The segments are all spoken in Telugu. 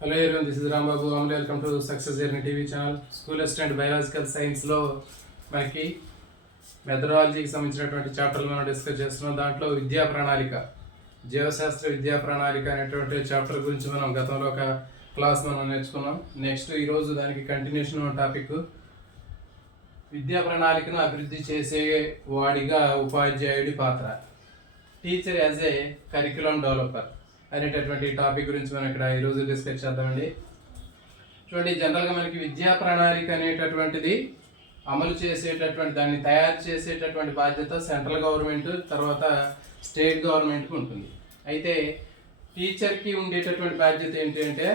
Hello everyone, this is Ram Babu. Welcome to Success Journey TV channel. School assistant biological సైన్స్లో మనకి మెథడాలజీకి సంబంధించినటువంటి చాప్టర్లు మనం డిస్కస్ చేస్తున్నాం. దాంట్లో విద్యా ప్రణాళిక, జీవశాస్త్ర విద్యా ప్రణాళిక అనేటువంటి చాప్టర్ గురించి మనం గతంలో ఒక క్లాస్ మనం నేర్చుకున్నాం. నెక్స్ట్ ఈరోజు దానికి కంటిన్యూషన్ టాపిక్ విద్యా ప్రణాళికను అభివృద్ధి చేసే వాడిగా ఉపాధ్యాయుడి పాత్ర, teacher as a curriculum developer అనేటటువంటి టాపిక్ గురించి మనం ఇక్కడ ఈరోజు డిస్కస్ చేద్దామండి. చూడండి, జనరల్గా మనకి విద్యా ప్రణాళిక అనేటటువంటిది అమలు చేసేటటువంటి, దాన్ని తయారు చేసేటటువంటి బాధ్యత సెంట్రల్ గవర్నమెంట్, తర్వాత స్టేట్ గవర్నమెంట్కి ఉంటుంది. అయితే టీచర్కి ఉండేటటువంటి బాధ్యత ఏంటంటే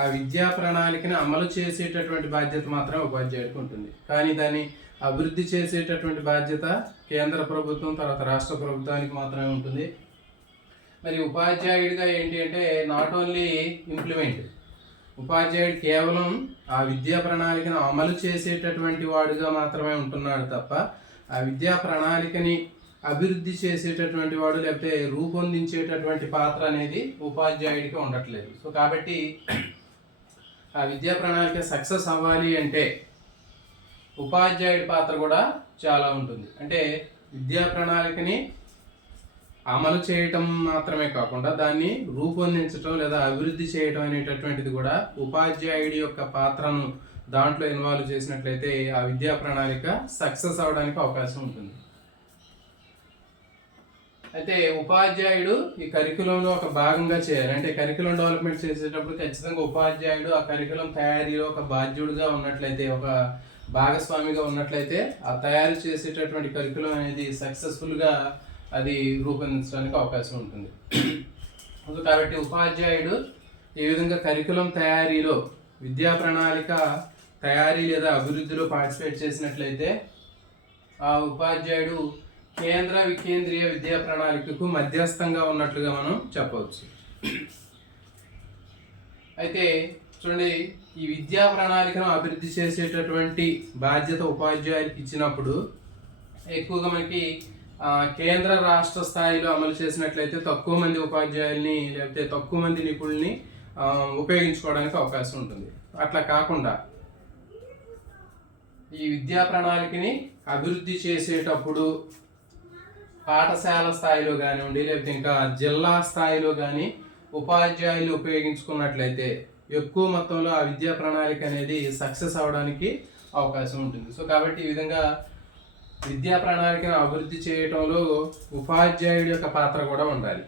ఆ విద్యా ప్రణాళికని అమలు చేసేటటువంటి బాధ్యత మాత్రం ఉపాధ్యాయుడికి ఉంటుంది. కానీ దాన్ని అభివృద్ధి చేసేటటువంటి బాధ్యత కేంద్ర ప్రభుత్వం, తర్వాత రాష్ట్ర ప్రభుత్వానికి మాత్రమే ఉంటుంది. మరి ఉపాధ్యాయుడిగా ఏంటి అంటే నాట్ ఓన్లీ ఇంప్లిమెంట్, ఉపాధ్యాయుడు కేవలం ఆ విద్యా ప్రణాళికను అమలు చేసేటటువంటి వాడుగా మాత్రమే ఉంటున్నాడు తప్ప ఆ విద్యా ప్రణాళికని అభివృద్ధి చేసేటటువంటి వాడు లేకపోతే రూపొందించేటటువంటి పాత్ర అనేది ఉపాధ్యాయుడికి ఉండట్లేదు. సో కాబట్టి ఆ విద్యా ప్రణాళిక సక్సెస్ అవ్వాలి అంటే ఉపాధ్యాయుడి పాత్ర కూడా చాలా ఉంటుంది. అంటే విద్యా ప్రణాళికని అమలు చేయటం మాత్రమే కాకుండా దాన్ని రూపొందించడం లేదా అభివృద్ధి చేయటం అనేటటువంటిది కూడా ఉపాధ్యాయుడి యొక్క పాత్రను దాంట్లో ఇన్వాల్వ్ చేసినట్లయితే ఆ విద్యా ప్రణాళిక సక్సెస్ అవడానికి అవకాశం ఉంటుంది. అయితే ఉపాధ్యాయుడు ఈ కరికులంలో ఒక భాగంగా చేయాలి. అంటే కరికులం డెవలప్మెంట్ చేసేటప్పుడు ఖచ్చితంగా ఉపాధ్యాయుడు ఆ కరికులం తయారీలో ఒక బాధ్యుడిగా ఉన్నట్లయితే, ఒక భాగస్వామిగా ఉన్నట్లయితే ఆ తయారు చేసేటటువంటి కరికులం అనేది సక్సెస్ఫుల్గా అది రూపొందించడానికి అవకాశం ఉంటుంది. కాబట్టి ఉపాధ్యాయుడు ఏ విధంగా కరికులం తయారీలో, విద్యా ప్రణాళిక తయారీ లేదా అభివృద్ధిలో పార్టిసిపేట్ చేసినట్లయితే ఆ ఉపాధ్యాయుడు కేంద్ర వికేంద్రీయ విద్యా ప్రణాళికకు మధ్యస్థంగా ఉన్నట్లుగా మనం చెప్పవచ్చు. అయితే చూడండి, ఈ విద్యా ప్రణాళికను అభివృద్ధి చేసేటటువంటి బాధ్యత ఉపాధ్యాయుడికి ఇచ్చినప్పుడు ఎక్కువగా మనకి కేంద్ర రాష్ట్ర స్థాయిలో అమలు చేసినట్లయితే తక్కువ మంది ఉపాధ్యాయుల్ని లేకపోతే తక్కువ మంది నిపుణుల్ని ఉపయోగించుకోవడానికి అవకాశం ఉంటుంది. అట్లా కాకుండా ఈ విద్యా ప్రణాళికని అభివృద్ధి చేసేటప్పుడు పాఠశాల స్థాయిలో కానివ్వండి లేకపోతే ఇంకా జిల్లా స్థాయిలో కానీ ఉపాధ్యాయులు ఉపయోగించుకున్నట్లయితే ఎక్కువ మొత్తంలో ఆ విద్యా ప్రణాళిక అనేది సక్సెస్ అవడానికి అవకాశం ఉంటుంది. సో కాబట్టి ఈ విధంగా విద్యా ప్రణాళికను అభివృద్ధి చేయటంలో ఉపాధ్యాయుడి యొక్క పాత్ర కూడా ఉండాలి.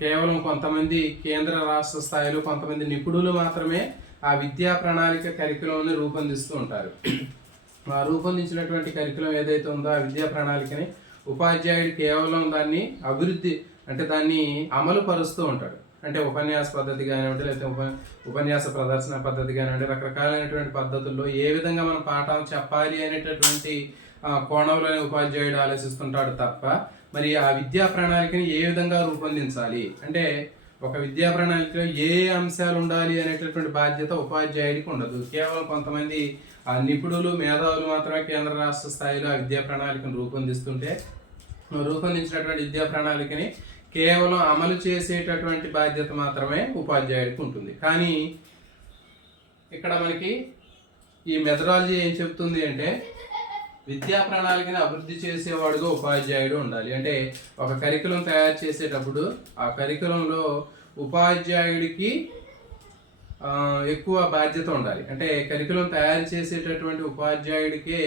కేవలం కొంతమంది కేంద్ర రాష్ట్ర స్థాయిలో కొంతమంది నిపుణులు మాత్రమే ఆ విద్యా ప్రణాళిక కరికులంని రూపొందిస్తూ ఉంటారు. ఆ రూపొందించినటువంటి కరికులం ఏదైతే ఉందో ఆ విద్యా ప్రణాళికని ఉపాధ్యాయుడు కేవలం దాన్ని అభివృద్ధి, అంటే దాన్ని అమలు పరుస్తూ ఉంటాడు. అంటే ఉపన్యాస పద్ధతి కానివ్వండి లేకపోతే ఉపన్యాస ప్రదర్శన పద్ధతి కానివ్వండి, రకరకాలైనటువంటి పద్ధతుల్లో ఏ విధంగా మనం పాఠం చెప్పాలి అనేటటువంటి కోణంలోనే ఉపాధ్యాయుడు ఆలోచిస్తుంటాడు తప్ప మరి ఆ విద్యా ప్రణాళికని ఏ విధంగా రూపొందించాలి, అంటే ఒక విద్యా ప్రణాళికలో ఏ అంశాలు ఉండాలి అనేటటువంటి బాధ్యత ఉపాధ్యాయుడికి ఉండదు. కేవలం కొంతమంది నిపుణులు, మేధావులు మాత్రమే కేంద్ర రాష్ట్ర స్థాయిలో ఆ విద్యా ప్రణాళికను రూపొందిస్తుంటే రూపొందించినటువంటి విద్యా ప్రణాళికని కేవలం అమలు చేసేటటువంటి బాధ్యత మాత్రమే ఉపాధ్యాయుడికి ఉంటుంది. కానీ ఇక్కడ మనకి ఈ మెథడాలజీ ఏం చెప్తుంది అంటే విద్యా ప్రణాళికని అభివృద్ధి చేసేవాడుగా ఉపాధ్యాయుడు ఉండాలి. అంటే ఒక కరికులం తయారు చేసేటప్పుడు ఆ కరికులంలో ఉపాధ్యాయుడికి ఎక్కువ బాధ్యత ఉండాలి. అంటే కరికులం తయారు చేసేటటువంటి ఉపాధ్యాయుడికే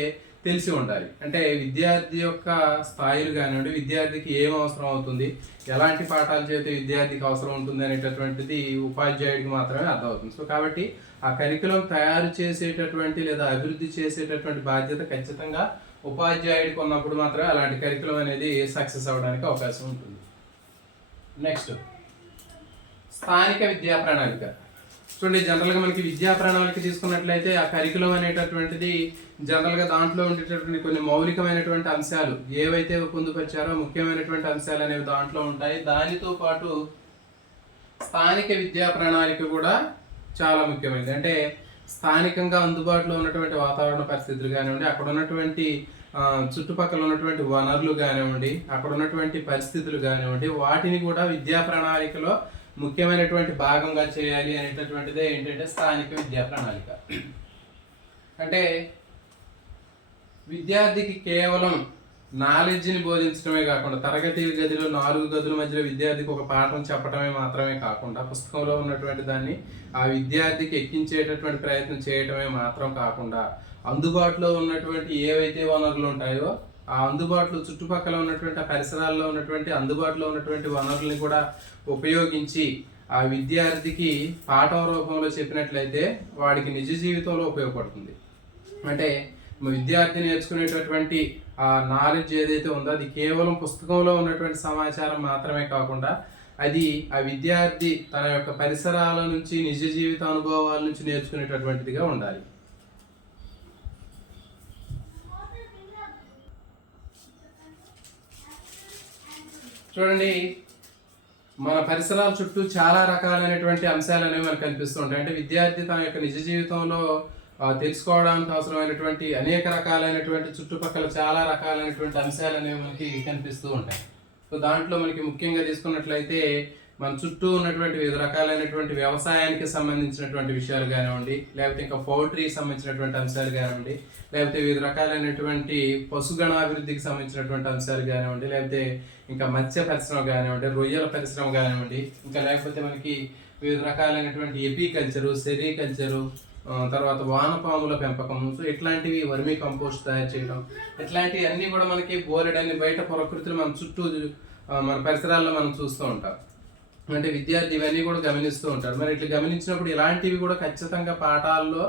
తెలిసి ఉండాలి. అంటే విద్యార్థి యొక్క స్థాయిలు కానివ్వండి, విద్యార్థికి ఏం అవసరం అవుతుంది, ఎలాంటి పాఠాలు చేస్తే విద్యార్థికి అవసరం ఉంటుంది అనేటటువంటిది ఉపాధ్యాయుడికి మాత్రమే అర్థమవుతుంది. సో కాబట్టి ఆ కరికులం తయారు చేసేటటువంటి లేదా అభివృద్ధి చేసేటటువంటి బాధ్యత ఖచ్చితంగా ఉపాధ్యాయుడికి ఉన్నప్పుడు మాత్రమే అలాంటి కరికులం అనేది సక్సెస్ అవ్వడానికి అవకాశం ఉంటుంది. నెక్స్ట్, స్థానిక విద్యా ప్రణాళిక. చూడండి, జనరల్గా మనకి విద్యా ప్రణాళిక తీసుకున్నట్లయితే ఆ కరికులం అనేటటువంటిది జనరల్గా దాంట్లో ఉండేటటువంటి కొన్ని మౌలికమైనటువంటి అంశాలు ఏవైతే పొందుపరిచారో ముఖ్యమైనటువంటి అంశాలు అనేవి దాంట్లో ఉంటాయి. దానితో పాటు స్థానిక విద్యా ప్రణాళిక కూడా చాలా ముఖ్యమైనది. అంటే స్థానికంగా అందుబాటులో ఉన్నటువంటి వాతావరణ పరిస్థితులు కానివ్వండి, అక్కడ ఉన్నటువంటి చుట్టుపక్కల ఉన్నటువంటి వనరులు కానివ్వండి, అక్కడ ఉన్నటువంటి పరిస్థితులు కానివ్వండి, వాటిని కూడా విద్యా ప్రణాళికలో ముఖ్యమైనటువంటి భాగంగా చేయాలి అనేటటువంటిదే ఏంటంటే స్థానిక విద్యా ప్రణాళిక. అంటే విద్యార్థికి కేవలం నాలెడ్జ్ని బోధించడమే కాకుండా, తరగతి గదిలో 4 గదుల మధ్యలో విద్యార్థికి ఒక పాఠం చెప్పడమే మాత్రమే కాకుండా, పుస్తకంలో ఉన్నటువంటి దాన్ని ఆ విద్యార్థికి ఎక్కించేటటువంటి ప్రయత్నం చేయటమే మాత్రం కాకుండా, అందుబాటులో ఉన్నటువంటి ఏవైతే వనరులు ఉంటాయో ఆ అందుబాటులో చుట్టుపక్కల ఉన్నటువంటి ఆ పరిసరాల్లో ఉన్నటువంటి అందుబాటులో ఉన్నటువంటి వనరుల్ని కూడా ఉపయోగించి ఆ విద్యార్థికి పాఠం రూపంలో చెప్పినట్లయితే వాడికి నిజ జీవితంలో ఉపయోగపడుతుంది. అంటే విద్యార్థి నేర్చుకునేటటువంటి ఆ నాలెడ్జ్ ఏదైతే ఉందో అది కేవలం పుస్తకంలో ఉన్నటువంటి సమాచారం మాత్రమే కాకుండా, అది ఆ విద్యార్థి తన యొక్క పరిసరాల నుంచి నిజ జీవిత అనుభవాల నుంచి నేర్చుకునేటటువంటిదిగా ఉండాలి. చూడండి, మన పరిసరాల చుట్టూ చాలా రకాలైనటువంటి అంశాలు అనేవి మనకు కనిపిస్తూ ఉంటాయి. అంటే విద్యార్థి తన యొక్క నిజ జీవితంలో తెలుసుకోవడానికి అవసరమైనటువంటి అనేక రకాలైనటువంటి చుట్టుపక్కల చాలా రకాలైనటువంటి అంశాలు అనేవి మనకి కనిపిస్తూ ఉంటాయి. సో దాంట్లో మనకి ముఖ్యంగా తీసుకున్నట్లయితే మన చుట్టూ ఉన్నటువంటి వివిధ రకాలైనటువంటి వ్యవసాయానికి సంబంధించినటువంటి విషయాలు కానివ్వండి, లేకపోతే ఇంకా పౌల్ట్రీకి సంబంధించినటువంటి అంశాలు కానివ్వండి, లేకపోతే వివిధ రకాలైనటువంటి పశుగణాభివృద్ధికి సంబంధించినటువంటి అంశాలు కానివ్వండి, లేకపోతే ఇంకా మత్స్య పరిశ్రమ కానివ్వండి, రొయ్యల పరిశ్రమ కానివ్వండి, ఇంకా లేకపోతే మనకి వివిధ రకాలైనటువంటి ఎపికల్చరు, సెరికల్చరు, తర్వాత వానపాముల పెంపకం, సో ఇట్లాంటివి వర్మీ కంపోస్ట్ తయారు చేయడం, ఇట్లాంటివి అన్నీ కూడా మనకి బోలెడన్ని బయట ప్రకృతిలో మన చుట్టూ మన పరిసరాల్లో మనం చూస్తూ ఉంటాం. అంటే విద్యార్థి ఇవన్నీ కూడా గమనిస్తూ ఉంటాడు. మరి ఇట్లా గమనించినప్పుడు ఇలాంటివి కూడా ఖచ్చితంగా పాఠాల్లో,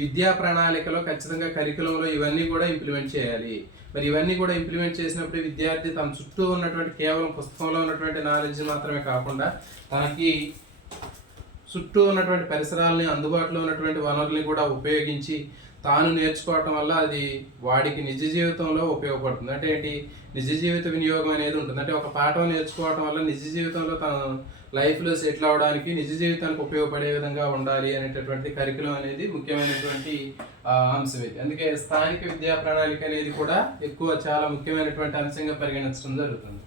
విద్యా ప్రణాళికలో, ఖచ్చితంగా కరికులంలో ఇవన్నీ కూడా ఇంప్లిమెంట్ చేయాలి. మరి ఇవన్నీ కూడా ఇంప్లిమెంట్ చేసినప్పుడు విద్యార్థి తన చుట్టూ ఉన్నటువంటి కేవలం పుస్తకంలో ఉన్నటువంటి నాలెడ్జ్ మాత్రమే కాకుండా, తనకి చుట్టూ ఉన్నటువంటి పరిసరాలని, అందుబాటులో ఉన్నటువంటి వనరుల్ని కూడా ఉపయోగించి తాను నేర్చుకోవటం వల్ల అది వాడికి నిజ జీవితంలో ఉపయోగపడుతుంది. అంటే ఏంటి, నిజ జీవిత వినియోగం అనేది ఉంటుంది. అంటే ఒక పాఠం నేర్చుకోవటం వల్ల నిజ జీవితంలో తన లైఫ్లో సెటిల్ అవడానికి, నిజ జీవితానికి ఉపయోగపడే విధంగా ఉండాలి అనేటటువంటి కరికులం అనేది ముఖ్యమైనటువంటి అంశం ఇది. అందుకే స్థానిక విద్యా ప్రణాళిక అనేది కూడా ఎక్కువ చాలా ముఖ్యమైనటువంటి అంశంగా పరిగణించడం జరుగుతుంది.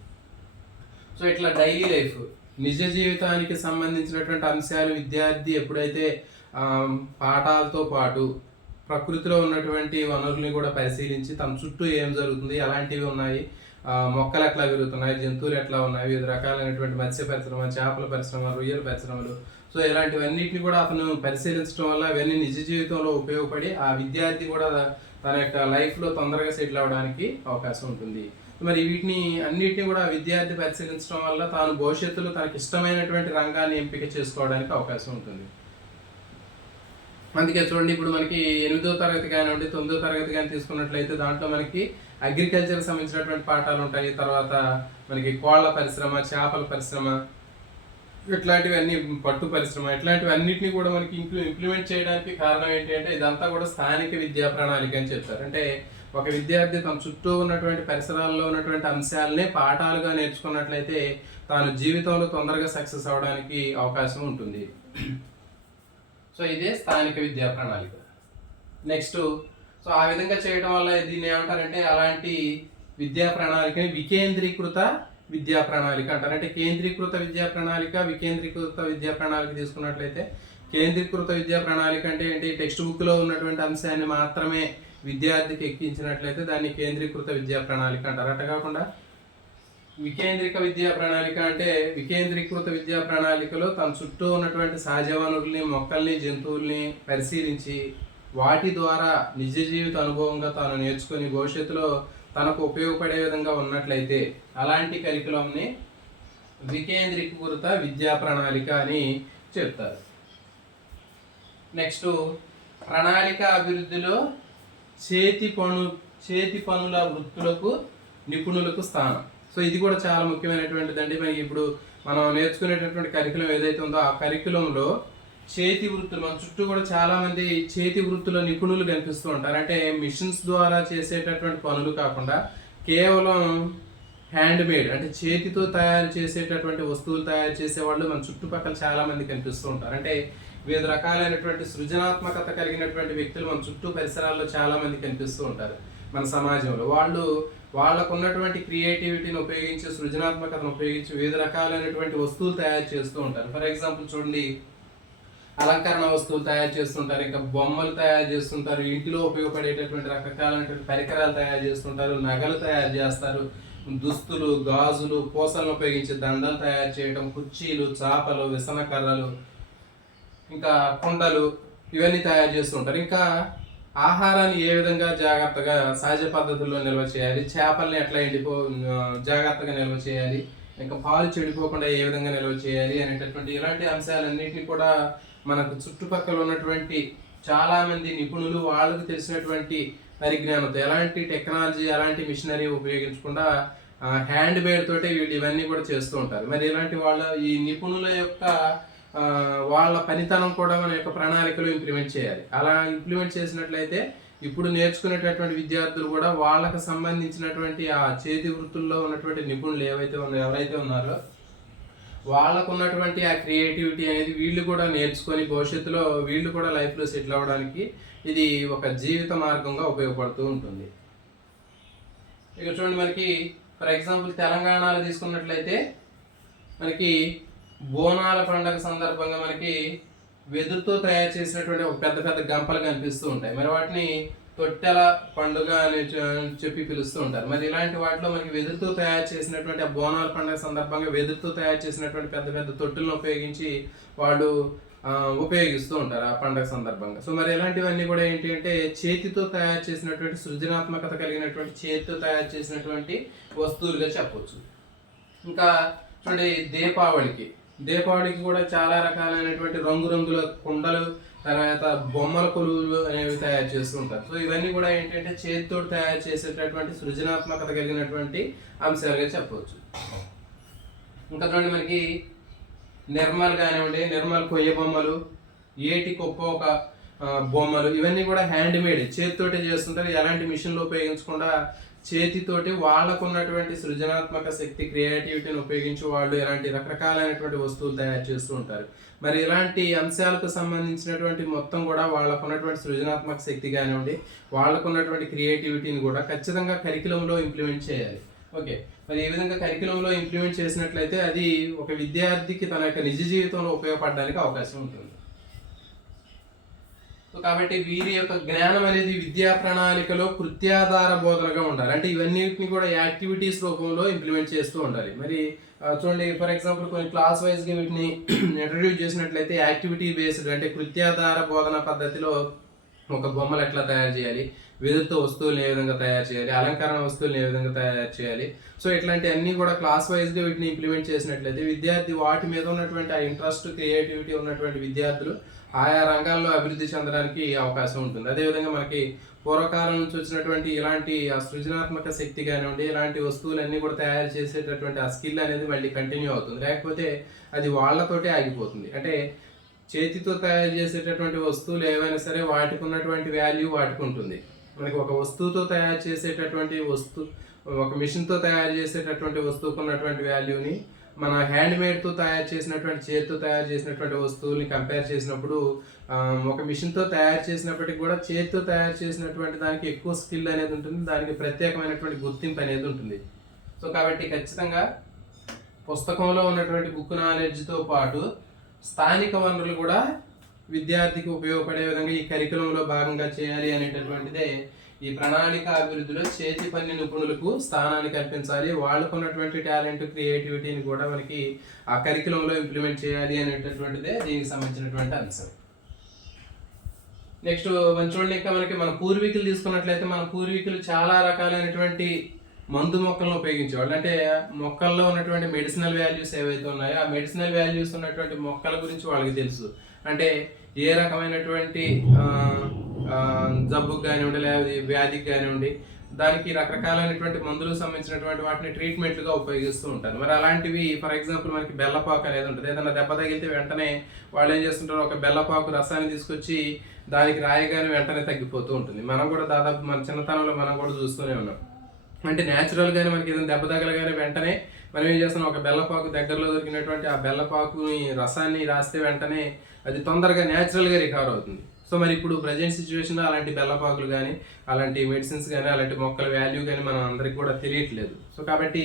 సో ఇట్లా డైలీ లైఫ్, నిజ జీవితానికి సంబంధించినటువంటి అంశాలు విద్యార్థి ఎప్పుడైతే పాఠాలతో పాటు ప్రకృతిలో ఉన్నటువంటి వనరుల్ని కూడా పరిశీలించి తన చుట్టూ ఏం జరుగుతుంది, ఎలాంటివి ఉన్నాయి, మొక్కలు ఎట్లా పెరుగుతున్నాయి, జంతువులు ఎట్లా ఉన్నాయి, వివిధ రకాలైనటువంటి మత్స్య పరిశ్రమ, చేపల పరిశ్రమ, రొయ్యల పరిశ్రమలు, సో ఇలాంటివన్నిటిని కూడా అతను పరిశీలించడం వల్ల అవన్నీ నిజ జీవితంలో ఉపయోగపడి ఆ విద్యార్థి కూడా తన యొక్క లైఫ్లో తొందరగా సెటిల్ అవ్వడానికి అవకాశం ఉంటుంది. మరి వీటిని అన్నిటిని కూడా విద్యార్థి పరిశీలించడం వల్ల తాను భవిష్యత్తులో తనకి ఇష్టమైనటువంటి రంగాన్ని ఎంపిక చేసుకోవడానికి అవకాశం ఉంటుంది. అందుకే చూడండి, ఇప్పుడు మనకి 8వ తరగతి కానివ్వండి, 9వ తరగతి కానీ తీసుకున్నట్లయితే దాంట్లో మనకి అగ్రికల్చర్కి సంబంధించినటువంటి పాఠాలు ఉంటాయి. తర్వాత మనకి కోళ్ళ పరిశ్రమ, చేపల పరిశ్రమ, ఇట్లాంటివన్నీ, పట్టు పరిశ్రమ, ఇట్లాంటివి అన్నింటినీ కూడా మనకి ఇంప్లిమెంట్ చేయడానికి కారణం ఏంటి అంటే ఇదంతా కూడా స్థానిక విద్యా ప్రణాళిక అని చెప్తారు. అంటే ఒక విద్యార్థి తన చుట్టూ ఉన్నటువంటి పరిసరాల్లో ఉన్నటువంటి అంశాలనే పాఠాలుగా నేర్చుకున్నట్లయితే తాను జీవితంలో తొందరగా సక్సెస్ అవడానికి అవకాశం ఉంటుంది. సో ఇదే స్థానిక విద్యా ప్రణాళిక. నెక్స్ట్, సో ఆ విధంగా చేయడం వల్ల దీన్ని ఏమంటారంటే అలాంటి విద్యా ప్రణాళికని వికేంద్రీకృత విద్యా ప్రణాళిక అంటారు. అంటే కేంద్రీకృత విద్యా ప్రణాళిక, వికేంద్రీకృత విద్యా ప్రణాళిక తీసుకున్నట్లయితే, కేంద్రీకృత విద్యా ప్రణాళిక అంటే ఏంటి, టెక్స్ట్ బుక్లో ఉన్నటువంటి అంశాన్ని మాత్రమే విద్యార్థికి ఎక్కించినట్లయితే దాన్ని కేంద్రీకృత విద్యా ప్రణాళిక అంటారు. అట్లా కాకుండా వికేంద్రిక విద్యా ప్రణాళిక అంటే, వికేంద్రీకృత విద్యా ప్రణాళికలో తన చుట్టూ ఉన్నటువంటి సహజ వనరుల్ని, మొక్కల్ని, జంతువుల్ని పరిశీలించి వాటి ద్వారా నిజ జీవిత అనుభవంగా తాను నేర్చుకుని భవిష్యత్తులో తనకు ఉపయోగపడే విధంగా ఉన్నట్లయితే అలాంటి కరికులంని వికేంద్రీకృత విద్యా ప్రణాళిక అని చెప్తారు. నెక్స్ట్, ప్రణాళిక అభివృద్ధిలో చేతి పనుల వృత్తులకు నిపుణులకు స్థానం. సో ఇది కూడా చాలా ముఖ్యమైనటువంటిది అండి. మనకి ఇప్పుడు మనం నేర్చుకునేటటువంటి కరికులం ఏదైతే ఉందో ఆ కరికులంలో చేతి వృత్తులు, మన చుట్టూ కూడా చాలా మంది చేతి వృత్తుల నిపుణులు కనిపిస్తూ ఉంటారు. అంటే మిషన్స్ ద్వారా చేసేటటువంటి పనులు కాకుండా కేవలం హ్యాండ్ మేడ్, అంటే చేతితో తయారు చేసేటటువంటి వస్తువులు తయారు చేసేవాళ్ళు మన చుట్టుపక్కల చాలా మంది కనిపిస్తూ ఉంటారు. అంటే వివిధ రకాలైనటువంటి సృజనాత్మకత కలిగినటువంటి వ్యక్తులు మన చుట్టూ పరిసరాల్లో చాలా మంది కనిపిస్తూ ఉంటారు మన సమాజంలో. వాళ్ళు వాళ్ళకు ఉన్నటువంటి క్రియేటివిటీని ఉపయోగించి, సృజనాత్మకతను ఉపయోగించి వివిధ రకాలైనటువంటి వస్తువులు తయారు చేస్తూ ఉంటారు. ఫర్ ఎగ్జాంపుల్ చూడండి, అలంకరణ వస్తువులు తయారు చేస్తుంటారు, ఇంకా బొమ్మలు తయారు చేస్తుంటారు, ఇంటిలో ఉపయోగపడేటటువంటి రకరకాలైనటువంటి పరికరాలు తయారు చేస్తుంటారు, నగలు తయారు చేస్తారు, దుస్తులు, గాజులు, పూసలను ఉపయోగించి దండలు తయారు చేయడం, కుర్చీలు, చాపలు, విసనకర్రలు, ఇంకా కుండలు, ఇవన్నీ తయారు చేస్తుంటారు. ఇంకా ఆహారాన్ని ఏ విధంగా జాగ్రత్తగా సహజ పద్ధతుల్లో నిల్వ చేయాలి, చేపల్ని ఎట్లా జాగ్రత్తగా నిల్వ చేయాలి, ఇంకా పాలు చెడిపోకుండా ఏ విధంగా నిల్వ చేయాలి అనేటటువంటి ఇలాంటి అంశాలన్నింటినీ కూడా మనకు చుట్టుపక్కల ఉన్నటువంటి చాలామంది నిపుణులు వాళ్ళకు తెలిసినటువంటి పరిజ్ఞానంతో, ఎలాంటి టెక్నాలజీ ఎలాంటి మిషనరీ ఉపయోగించకుండా హ్యాండ్ మేడ్ తోటే వీళ్ళు ఇవన్నీ కూడా చేస్తూ ఉంటారు. మరి ఇలాంటి ఈ నిపుణుల యొక్క వాళ్ళ పనితనం కూడా మన యొక్క ప్రణాళికలో ఇంప్లిమెంట్ చేయాలి. అలా ఇంప్లిమెంట్ చేసినట్లయితే ఇప్పుడు నేర్చుకునేటటువంటి విద్యార్థులు కూడా వాళ్ళకు సంబంధించినటువంటి ఆ చేతి వృత్తుల్లో ఉన్నటువంటి నిపుణులు ఎవరైతే ఉన్నారో వాళ్ళకు ఉన్నటువంటి ఆ క్రియేటివిటీ అనేది వీళ్ళు కూడా నేర్చుకొని భవిష్యత్తులో వీళ్ళు కూడా లైఫ్లో సెటిల్ అవ్వడానికి ఇది ఒక జీవిత మార్గంగా ఉపయోగపడుతూ ఉంటుంది. ఇక చూడండి, మనకి ఫర్ ఎగ్జాంపుల్ తెలంగాణలో తీసుకున్నట్లయితే మనకి బోనాల పండుగ సందర్భంగా మనకి వెదురుతో తయారు చేసినటువంటి ఒక పెద్ద పెద్ద గంపలు కనిపిస్తూ ఉంటాయి. మరి వాటిని తొట్టెల పండుగ అని చెప్పి పిలుస్తూ ఉంటారు. మరి ఇలాంటి వాటిలో మనకి వెదురుతో తయారు చేసినటువంటి ఆ బోనాల పండుగ సందర్భంగా వెదురుతో తయారు చేసినటువంటి పెద్ద పెద్ద తొట్టెలను ఉపయోగించి వాళ్ళు ఉపయోగిస్తూ ఉంటారు ఆ పండుగ సందర్భంగా. సో మరి ఇలాంటివన్నీ కూడా ఏంటి అంటే చేతితో తయారు చేసినటువంటి సృజనాత్మకత కలిగినటువంటి చేతితో తయారు చేసినటువంటి వస్తువులుగా చెప్పవచ్చు. ఇంకా చూడండి, దీపావళికి కూడా చాలా రకాలైనటువంటి రంగురంగుల కుండలు, తర్వాత బొమ్మల కొలువులు అనేవి తయారు చేస్తూ ఉంటారు. సో ఇవన్నీ కూడా ఏంటంటే చేతితో తయారు చేసేటటువంటి సృజనాత్మకత కలిగినటువంటి అంశాలుగా చెప్పవచ్చు. ఇంకా చూడండి, మనకి నిర్మల్ కానివ్వండి, నిర్మల్ కొయ్య బొమ్మలు, ఏటి కొప్పోక బొమ్మలు, ఇవన్నీ కూడా హ్యాండ్ మేడ్ చేతితోటే చేస్తుంటారు. ఎలాంటి మిషన్లు ఉపయోగించకుండా చేతితోటి వాళ్ళకు ఉన్నటువంటి సృజనాత్మక శక్తి, క్రియేటివిటీని ఉపయోగించి వాళ్ళు ఇలాంటి రకరకాలైనటువంటి వస్తువులు తయారు చేస్తూ ఉంటారు. మరి ఇలాంటి అంశాలకు సంబంధించినటువంటి మొత్తం కూడా వాళ్ళకు ఉన్నటువంటి సృజనాత్మక శక్తి కానివ్వండి, వాళ్ళకు ఉన్నటువంటి క్రియేటివిటీని కూడా ఖచ్చితంగా కరికులంలో ఇంప్లిమెంట్ చేయాలి. ఓకే, మరి ఈ విధంగా కరికులంలో ఇంప్లిమెంట్ చేసినట్లయితే అది ఒక విద్యార్థికి తన యొక్క నిజ జీవితంలో ఉపయోగపడడానికి అవకాశం ఉంటుంది. కాబట్టి వీరి యొక్క జ్ఞానం అనేది విద్యా ప్రణాళికలో కృత్యాధార బోధనగా ఉండాలి. అంటే ఇవన్నిటిని కూడా యాక్టివిటీస్ రూపంలో ఇంప్లిమెంట్ చేస్తూ ఉండాలి. మరి చూడండి, ఫర్ ఎగ్జాంపుల్ కొన్ని క్లాస్ వైజ్గా వీటిని ఇంట్రడ్యూస్ చేసినట్లయితే యాక్టివిటీ బేస్డ్, అంటే కృత్యాధార బోధన పద్ధతిలో ఒక బొమ్మలు ఎట్లా తయారు చేయాలి, వెదురుతో వస్తువులను ఏ విధంగా తయారు చేయాలి, అలంకరణ వస్తువులను ఏ విధంగా తయారు చేయాలి. సో ఇట్లాంటి అన్నీ కూడా క్లాస్ వైజ్గా వీటిని ఇంప్లిమెంట్ చేసినట్లయితే విద్యార్థి వాటి మీద ఉన్నటువంటి ఆ ఇంట్రెస్ట్, క్రియేటివిటీ ఉన్నటువంటి విద్యార్థులు ఆయా రంగాల్లో అభివృద్ధి చెందడానికి అవకాశం ఉంటుంది. అదేవిధంగా మనకి పూర్వకాలం నుంచి వచ్చినటువంటి ఇలాంటి ఆ సృజనాత్మక శక్తి కానివ్వండి, ఇలాంటి వస్తువులన్నీ కూడా తయారు చేసేటటువంటి ఆ స్కిల్ అనేది మళ్ళీ కంటిన్యూ అవుతుంది. లేకపోతే అది వాళ్ళతోటే ఆగిపోతుంది. అంటే చేతితో తయారు చేసేటటువంటి వస్తువులు ఏవైనా సరే వాటికి ఉన్నటువంటి వాల్యూ వాటికి ఉంటుంది. మనకి ఒక వస్తువుతో తయారు చేసేటటువంటి ఒక మిషన్తో తయారు చేసేటటువంటి వస్తువుకు ఉన్నటువంటి వాల్యూని మన హ్యాండ్ మేడ్తో తయారు చేసినటువంటి చేతితో తయారు చేసినటువంటి వస్తువుల్ని కంపేర్ చేసినప్పుడు ఒక మిషన్తో తయారు చేసినప్పటికీ కూడా చేతితో తయారు చేసినటువంటి దానికి ఎక్కువ స్కిల్ అనేది ఉంటుంది, దానికి ప్రత్యేకమైనటువంటి గుర్తింపు అనేది ఉంటుంది. సో కాబట్టి ఖచ్చితంగా పుస్తకంలో ఉన్నటువంటి బుక్ నాలెడ్జ్తో పాటు స్థానిక వనరులు కూడా విద్యార్థికి ఉపయోగపడే విధంగా ఈ కరికులంలో భాగంగా చేయాలి అనేటటువంటిదే ఈ ప్రణాళిక అభివృద్ధిలో చేతి పని నిపుణులకు స్థానాన్ని కల్పించాలి. వాళ్ళకు ఉన్నటువంటి టాలెంట్, క్రియేటివిటీని కూడా మనకి ఆ కరికులంలో ఇంప్లిమెంట్ చేయాలి అనేటటువంటిదే దీనికి సంబంధించినటువంటి అంశం. నెక్స్ట్ మనం చూడండి, ఇంకా మన పూర్వీకులు తీసుకున్నట్లయితే మన పూర్వీకులు చాలా రకాలైనటువంటి మందు మొక్కలను ఉపయోగించేవాళ్ళు. అంటే మొక్కల్లో ఉన్నటువంటి మెడిసినల్ వాల్యూస్ ఏవైతే ఉన్నాయో ఆ మెడిసినల్ వాల్యూస్ ఉన్నటువంటి మొక్కల గురించి వాళ్ళకి తెలుసు. అంటే ఏ రకమైనటువంటి జబ్బుకు కానివ్వండి, లేదా వ్యాధికి కానివ్వండి, దానికి రకరకాలైనటువంటి మందులకు సంబంధించినటువంటి వాటిని ట్రీట్మెంట్లుగా ఉపయోగిస్తూ ఉంటారు. మరి అలాంటివి ఫర్ ఎగ్జాంపుల్ మనకి బెల్లపాకు అనేది ఉంటుంది. ఏదైనా దెబ్బ తగిలితే వెంటనే వాళ్ళు ఏం చేస్తుంటారు, ఒక బెల్లపాకు రసాన్ని తీసుకొచ్చి దానికి రాయగానే వెంటనే తగ్గిపోతూ ఉంటుంది. మనం కూడా దాదాపు మన చిన్నతనంలో మనం కూడా చూస్తూనే ఉన్నాం. అంటే న్యాచురల్గానే మనకి ఏదైనా దెబ్బ తగలగానే వెంటనే మనం ఏం చేస్తున్నాం, ఒక బెల్లపాకు దగ్గరలో దొరికినటువంటి ఆ బెల్లపాకుని రసాన్ని రాస్తే వెంటనే అది తొందరగా న్యాచురల్గా రికవర్ అవుతుంది. సో సో మరి ఇప్పుడు ప్రజెంట్ సిచ్యువేషన్లో అలాంటి బెల్లపాకులు కానీ అలాంటి మెడిసిన్స్ కానీ అలాంటి మొక్కల వాల్యూ కానీ మనం అందరికి కూడా తెలియట్లేదు. సో కాబట్టి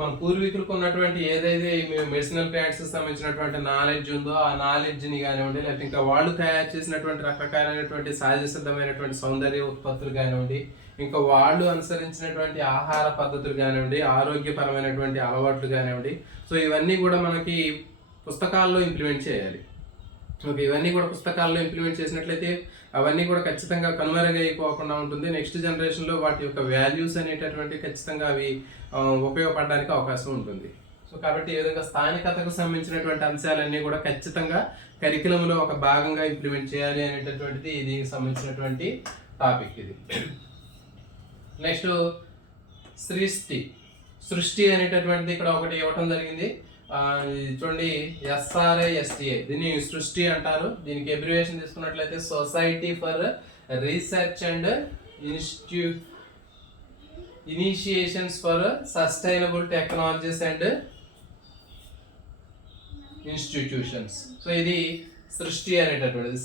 మన పూర్వీకులకు ఉన్నటువంటి ఏదైతే మెడిసినల్ ప్లాంట్స్ సంబంధించినటువంటి నాలెడ్జ్ ఉందో ఆ నాలెడ్జ్ని కానివ్వండి, లేకపోతే ఇంకా వాళ్ళు తయారు చేసినటువంటి రకరకాలైనటువంటి సహజ సిద్ధమైనటువంటి సౌందర్య ఉత్పత్తులు కానివ్వండి, ఇంకా వాళ్ళు అనుసరించినటువంటి ఆహార పద్ధతులు కానివ్వండి, ఆరోగ్యపరమైనటువంటి అలవాట్లు కానివ్వండి, సో ఇవన్నీ కూడా మనకి పుస్తకాల్లో ఇంప్లిమెంట్ చేయాలి. ఓకే, ఇవన్నీ కూడా పుస్తకాల్లో ఇంప్లిమెంట్ చేసినట్లయితే అవన్నీ కూడా ఖచ్చితంగా కనుమరుగైపోకుండా ఉంటుంది. నెక్స్ట్ జనరేషన్లో వాటి యొక్క వాల్యూస్ అనేటటువంటి ఖచ్చితంగా అవి ఉపయోగపడడానికి అవకాశం ఉంటుంది. సో కాబట్టి ఈ విధంగా స్థానికతకు సంబంధించినటువంటి అంశాలన్నీ కూడా ఖచ్చితంగా కరికులంలో ఒక భాగంగా ఇంప్లిమెంట్ చేయాలి అనేటటువంటిది దీనికి సంబంధించినటువంటి టాపిక్ ఇది. నెక్స్ట్ సృష్టి అనేటటువంటిది ఇక్కడ ఒకటి ఇవ్వటం జరిగింది. చూడండి, SRISTA, దీన్ని సృష్టి అంటారు. దీనికి అబ్రివేషన్ తీసుకున్నట్లయితే society for research and initiations for sustainable technologies and institutions. So ఇది సృష్టి అనేటటువంటిది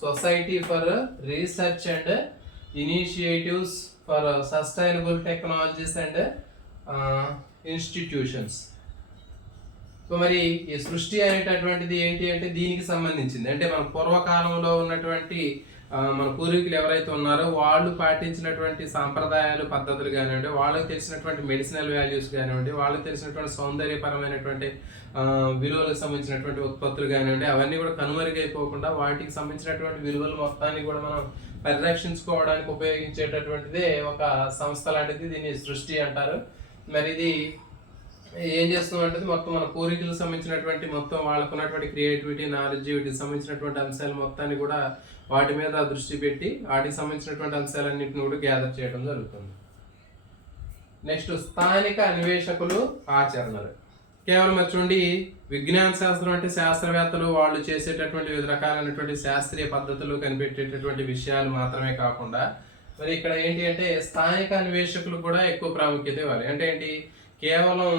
society for research and initiatives for sustainable technologies and institutions. So మరి ఈ సృష్టి అనేటటువంటిది ఏంటి అంటే దీనికి సంబంధించింది. అంటే మన పూర్వకాలంలో ఉన్నటువంటి మన పూర్వీకులు ఎవరైతే ఉన్నారో వాళ్ళు పాటించినటువంటి సాంప్రదాయాలు, పద్ధతులు కానివ్వండి, వాళ్ళకి తెలిసినటువంటి మెడిసినల్ వాల్యూస్ కానివ్వండి, వాళ్ళకి తెలిసినటువంటి సౌందర్యపరమైనటువంటి విలువలకు సంబంధించినటువంటి ఉత్పత్తులు కానివ్వండి, అవన్నీ కూడా కనుమరుగైపోకుండా వాటికి సంబంధించినటువంటి విలువలు మొత్తాన్ని కూడా మనం పరిరక్షించుకోవడానికి ఉపయోగించేటటువంటిదే ఒక సంస్థ లాంటిది. దీన్ని సృష్టి అంటారు. మరి ఇది ఏం చేస్తుందంటే మొత్తం మన పూర్వీకులకు సంబంధించినటువంటి మొత్తం వాళ్ళకు ఉన్నటువంటి క్రియేటివిటీ, నాలెడ్జ్, వీటికి సంబంధించినటువంటి అంశాలు మొత్తాన్ని కూడా వాటి మీద దృష్టి పెట్టి వాటికి సంబంధించినటువంటి అంశాలన్నింటిని కూడా గ్యాదర్ చేయడం జరుగుతుంది. నెక్స్ట్ స్థానిక అన్వేషకులు, ఆచరణలు. కేవలం మరి చూడండి, విజ్ఞాన శాస్త్రం అంటే శాస్త్రవేత్తలు వాళ్ళు చేసేటటువంటి వివిధ రకాలైనటువంటి శాస్త్రీయ పద్ధతులు కనిపెట్టేటటువంటి విషయాలు మాత్రమే కాకుండా మరి ఇక్కడ ఏంటి అంటే స్థానిక అన్వేషకులు కూడా ఎక్కువ ప్రాముఖ్యత ఇవ్వాలి. అంటే ఏంటి, కేవలం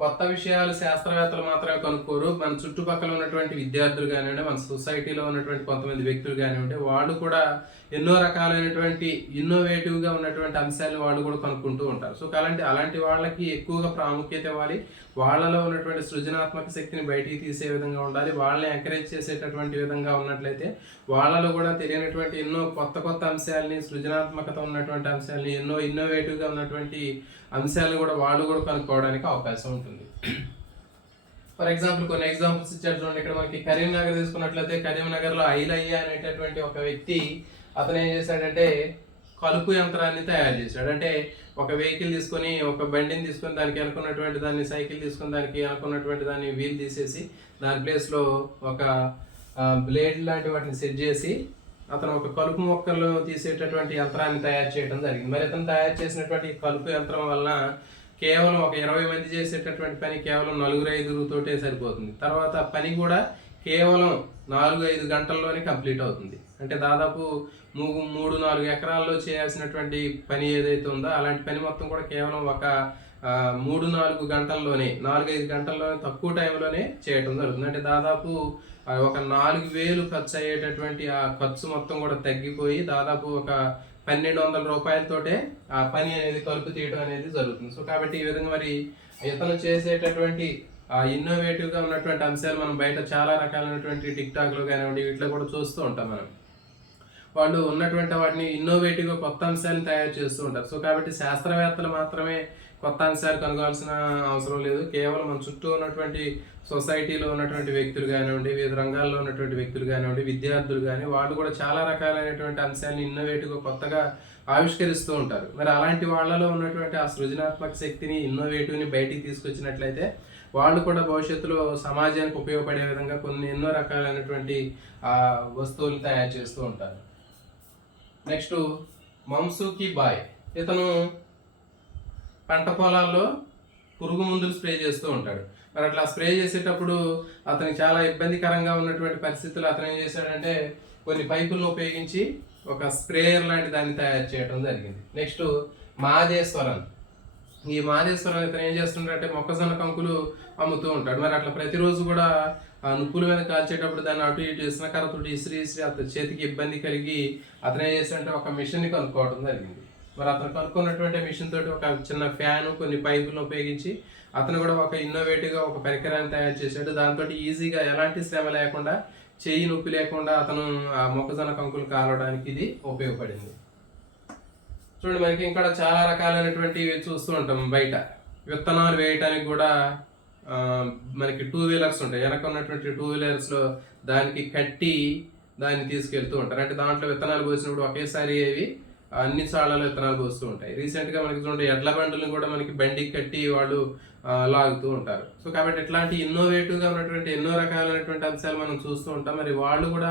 కొత్త విషయాలు శాస్త్రవేత్తలు మాత్రమే కనుక్కోరు. మన చుట్టుపక్కల ఉన్నటువంటి విద్యార్థులు కానివ్వండి, మన సొసైటీలో ఉన్నటువంటి కొంతమంది వ్యక్తులు కానివ్వండి, వాళ్ళు కూడా ఎన్నో రకాలైనటువంటి ఇన్నోవేటివ్గా ఉన్నటువంటి అంశాలను వాళ్ళు కూడా కనుక్కుంటూ ఉంటారు. సో అలాంటి వాళ్ళకి ఎక్కువగా ప్రాముఖ్యత ఇవ్వాలి. వాళ్ళలో ఉన్నటువంటి సృజనాత్మక శక్తిని బయటికి తీసే విధంగా ఉండాలి. వాళ్ళని ఎంకరేజ్ చేసేటటువంటి విధంగా ఉన్నట్లయితే వాళ్ళలో కూడా తెలియనటువంటి ఎన్నో కొత్త అంశాలని, సృజనాత్మకత ఉన్నటువంటి అంశాలని, ఎన్నో ఇన్నోవేటివ్గా ఉన్నటువంటి అంశాలను కూడా వాళ్ళు కూడా కనుక్కోవడానికి అవకాశం ఉంటుంది. ఫర్ ఎగ్జాంపుల్ కొన్ని ఎగ్జాంపుల్స్ ఇచ్చారు చూడండి. ఇక్కడ మనకి కరీంనగర్ తీసుకున్నట్లయితే కరీంనగర్లో ఐలయ్య అనేటటువంటి ఒక వ్యక్తి, అతను ఏం చేశాడంటే కలుపు యంత్రాన్ని తయారు చేశాడు. అంటే ఒక వెహికల్ తీసుకొని, ఒక బండిని తీసుకొని దానికి అనుకున్నటువంటి దాన్ని, సైకిల్ తీసుకొని దానికి అనుకున్నటువంటి దాన్ని వీల్ తీసేసి దాని ప్లేస్లో ఒక బ్లేడ్ లాంటి వాటిని సెట్ చేసి అతను ఒక కలుపు మొక్కలు తీసేటటువంటి యంత్రాన్ని తయారు చేయడం జరిగింది. మరి అతను తయారు చేసినటువంటి కలుపు యంత్రం వలన కేవలం ఒక 20 మంది చేసేటటువంటి పని కేవలం 4-5 తోటే సరిపోతుంది. తర్వాత పని కూడా కేవలం 4-5 గంటల్లోనే కంప్లీట్ అవుతుంది. అంటే దాదాపు 3-4 ఎకరాల్లో చేయాల్సినటువంటి పని ఏదైతే ఉందో అలాంటి పని మొత్తం కూడా కేవలం ఒక 3-4 గంటల్లోనే, 4-5 గంటల్లోనే, తక్కువ టైంలోనే చేయడం జరుగుతుంది. అంటే దాదాపు ఒక 4,000 ఖర్చు అయ్యేటటువంటి ఆ ఖర్చు మొత్తం కూడా తగ్గిపోయి దాదాపు ఒక 1,200 రూపాయలతోటే ఆ పని అనేది కలుపు తీయడం అనేది జరుగుతుంది. సో కాబట్టి ఈ విధంగా మరి ఇతను చేసేటటువంటి ఇన్నోవేటివ్గా ఉన్నటువంటి అంశాలు మనం బయట చాలా రకాలైనటువంటి టిక్టాక్లో కానివ్వండి, వీటిలో కూడా చూస్తూ ఉంటాం మనం. వాళ్ళు ఉన్నటువంటి వాటిని ఇన్నోవేటివ్గా కొత్త అంశాలను తయారు చేస్తూ ఉంటారు. సో కాబట్టి శాస్త్రవేత్తలు మాత్రమే కొత్త అంశాలు కనుగొనాల్సిన అవసరం లేదు. కేవలం మన చుట్టూ ఉన్నటువంటి సొసైటీలో ఉన్నటువంటి వ్యక్తులు కానివ్వండి, వివిధ రంగాల్లో ఉన్నటువంటి వ్యక్తులు కానివ్వండి, విద్యార్థులు కానీ వాళ్ళు కూడా చాలా రకాలైనటువంటి అంశాలను ఇన్నోవేటివ్గా కొత్తగా ఆవిష్కరిస్తూ ఉంటారు. మరి అలాంటి వాళ్ళలో ఉన్నటువంటి ఆ సృజనాత్మక శక్తిని, ఇన్నోవేటివ్ని బయటికి తీసుకొచ్చినట్లయితే వాళ్ళు కూడా భవిష్యత్తులో సమాజానికి ఉపయోగపడే విధంగా ఎన్నో రకాలైనటువంటి వస్తువులు తయారు చేస్తూ ఉంటారు. నెక్స్ట్ మమ్సూకి బాయ్, ఇతను పంట పొలాల్లో పురుగు మందులు స్ప్రే చేస్తూ ఉంటాడు. మరి అట్లా స్ప్రే చేసేటప్పుడు అతనికి చాలా ఇబ్బందికరంగా ఉన్నటువంటి పరిస్థితులు అతను ఏం చేశాడంటే కొన్ని పైపులను ఉపయోగించి ఒక స్ప్రేయర్ లాంటి దాన్ని తయారు చేయడం జరిగింది. నెక్స్ట్ ఈ మాదేశ్వరం ఇతను ఏం చేస్తుంటాడంటే మొక్కజొన్న కంకులు అమ్ముతూ ఉంటాడు. మరి అట్లా ప్రతిరోజు కూడా ఆ నుప్పుల మీద కాల్చేటప్పుడు దాన్ని అటు ఇటు ఇసిన కర్రతోటి ఇసిరి అతని చేతికి ఇబ్బంది కలిగి అతను ఏం చేస్తాడంటే ఒక మిషన్ని కనుక్కోవడం జరిగింది. మరి అతను కనుక్కున్నటువంటి మిషన్ తోటి ఒక చిన్న ఫ్యాన్, కొన్ని పైపులను ఉపయోగించి అతను కూడా ఒక ఇన్నోవేటివ్గా ఒక పరికరాన్ని తయారు చేశాడు. దాంతో ఈజీగా ఎలాంటి శ్రమ లేకుండా, చెయ్యి నొప్పి లేకుండా అతను ఆ మొక్కజొన్న కంకులు కాలవడానికి ఇది ఉపయోగపడింది. చూడండి, మనకి ఇంకా చాలా రకాలైనటువంటివి చూస్తూ ఉంటాం బయట. విత్తనాలు వేయటానికి కూడా మనకి 2 వీలర్స్ ఉంటాయి. వెనక ఉన్నటువంటి 2 వీలర్స్లో దానికి కట్టి దాన్ని తీసుకెళ్తూ ఉంటారు. అంటే దాంట్లో విత్తనాలు పోసినప్పుడు ఒకేసారి అవి అన్ని చాళ్ళలో విత్తనాలు పోస్తూ ఉంటాయి. రీసెంట్గా మనకి చూడండి ఎడ్ల బండులను కూడా మనకి బండికి కట్టి వాళ్ళు లాగుతూ ఉంటారు. సో కాబట్టి ఇట్లాంటి ఇన్నోవేటివ్గా ఉన్నటువంటి ఎన్నో రకాలైనటువంటి అంశాలు మనం చూస్తూ ఉంటాం. మరి వాళ్ళు కూడా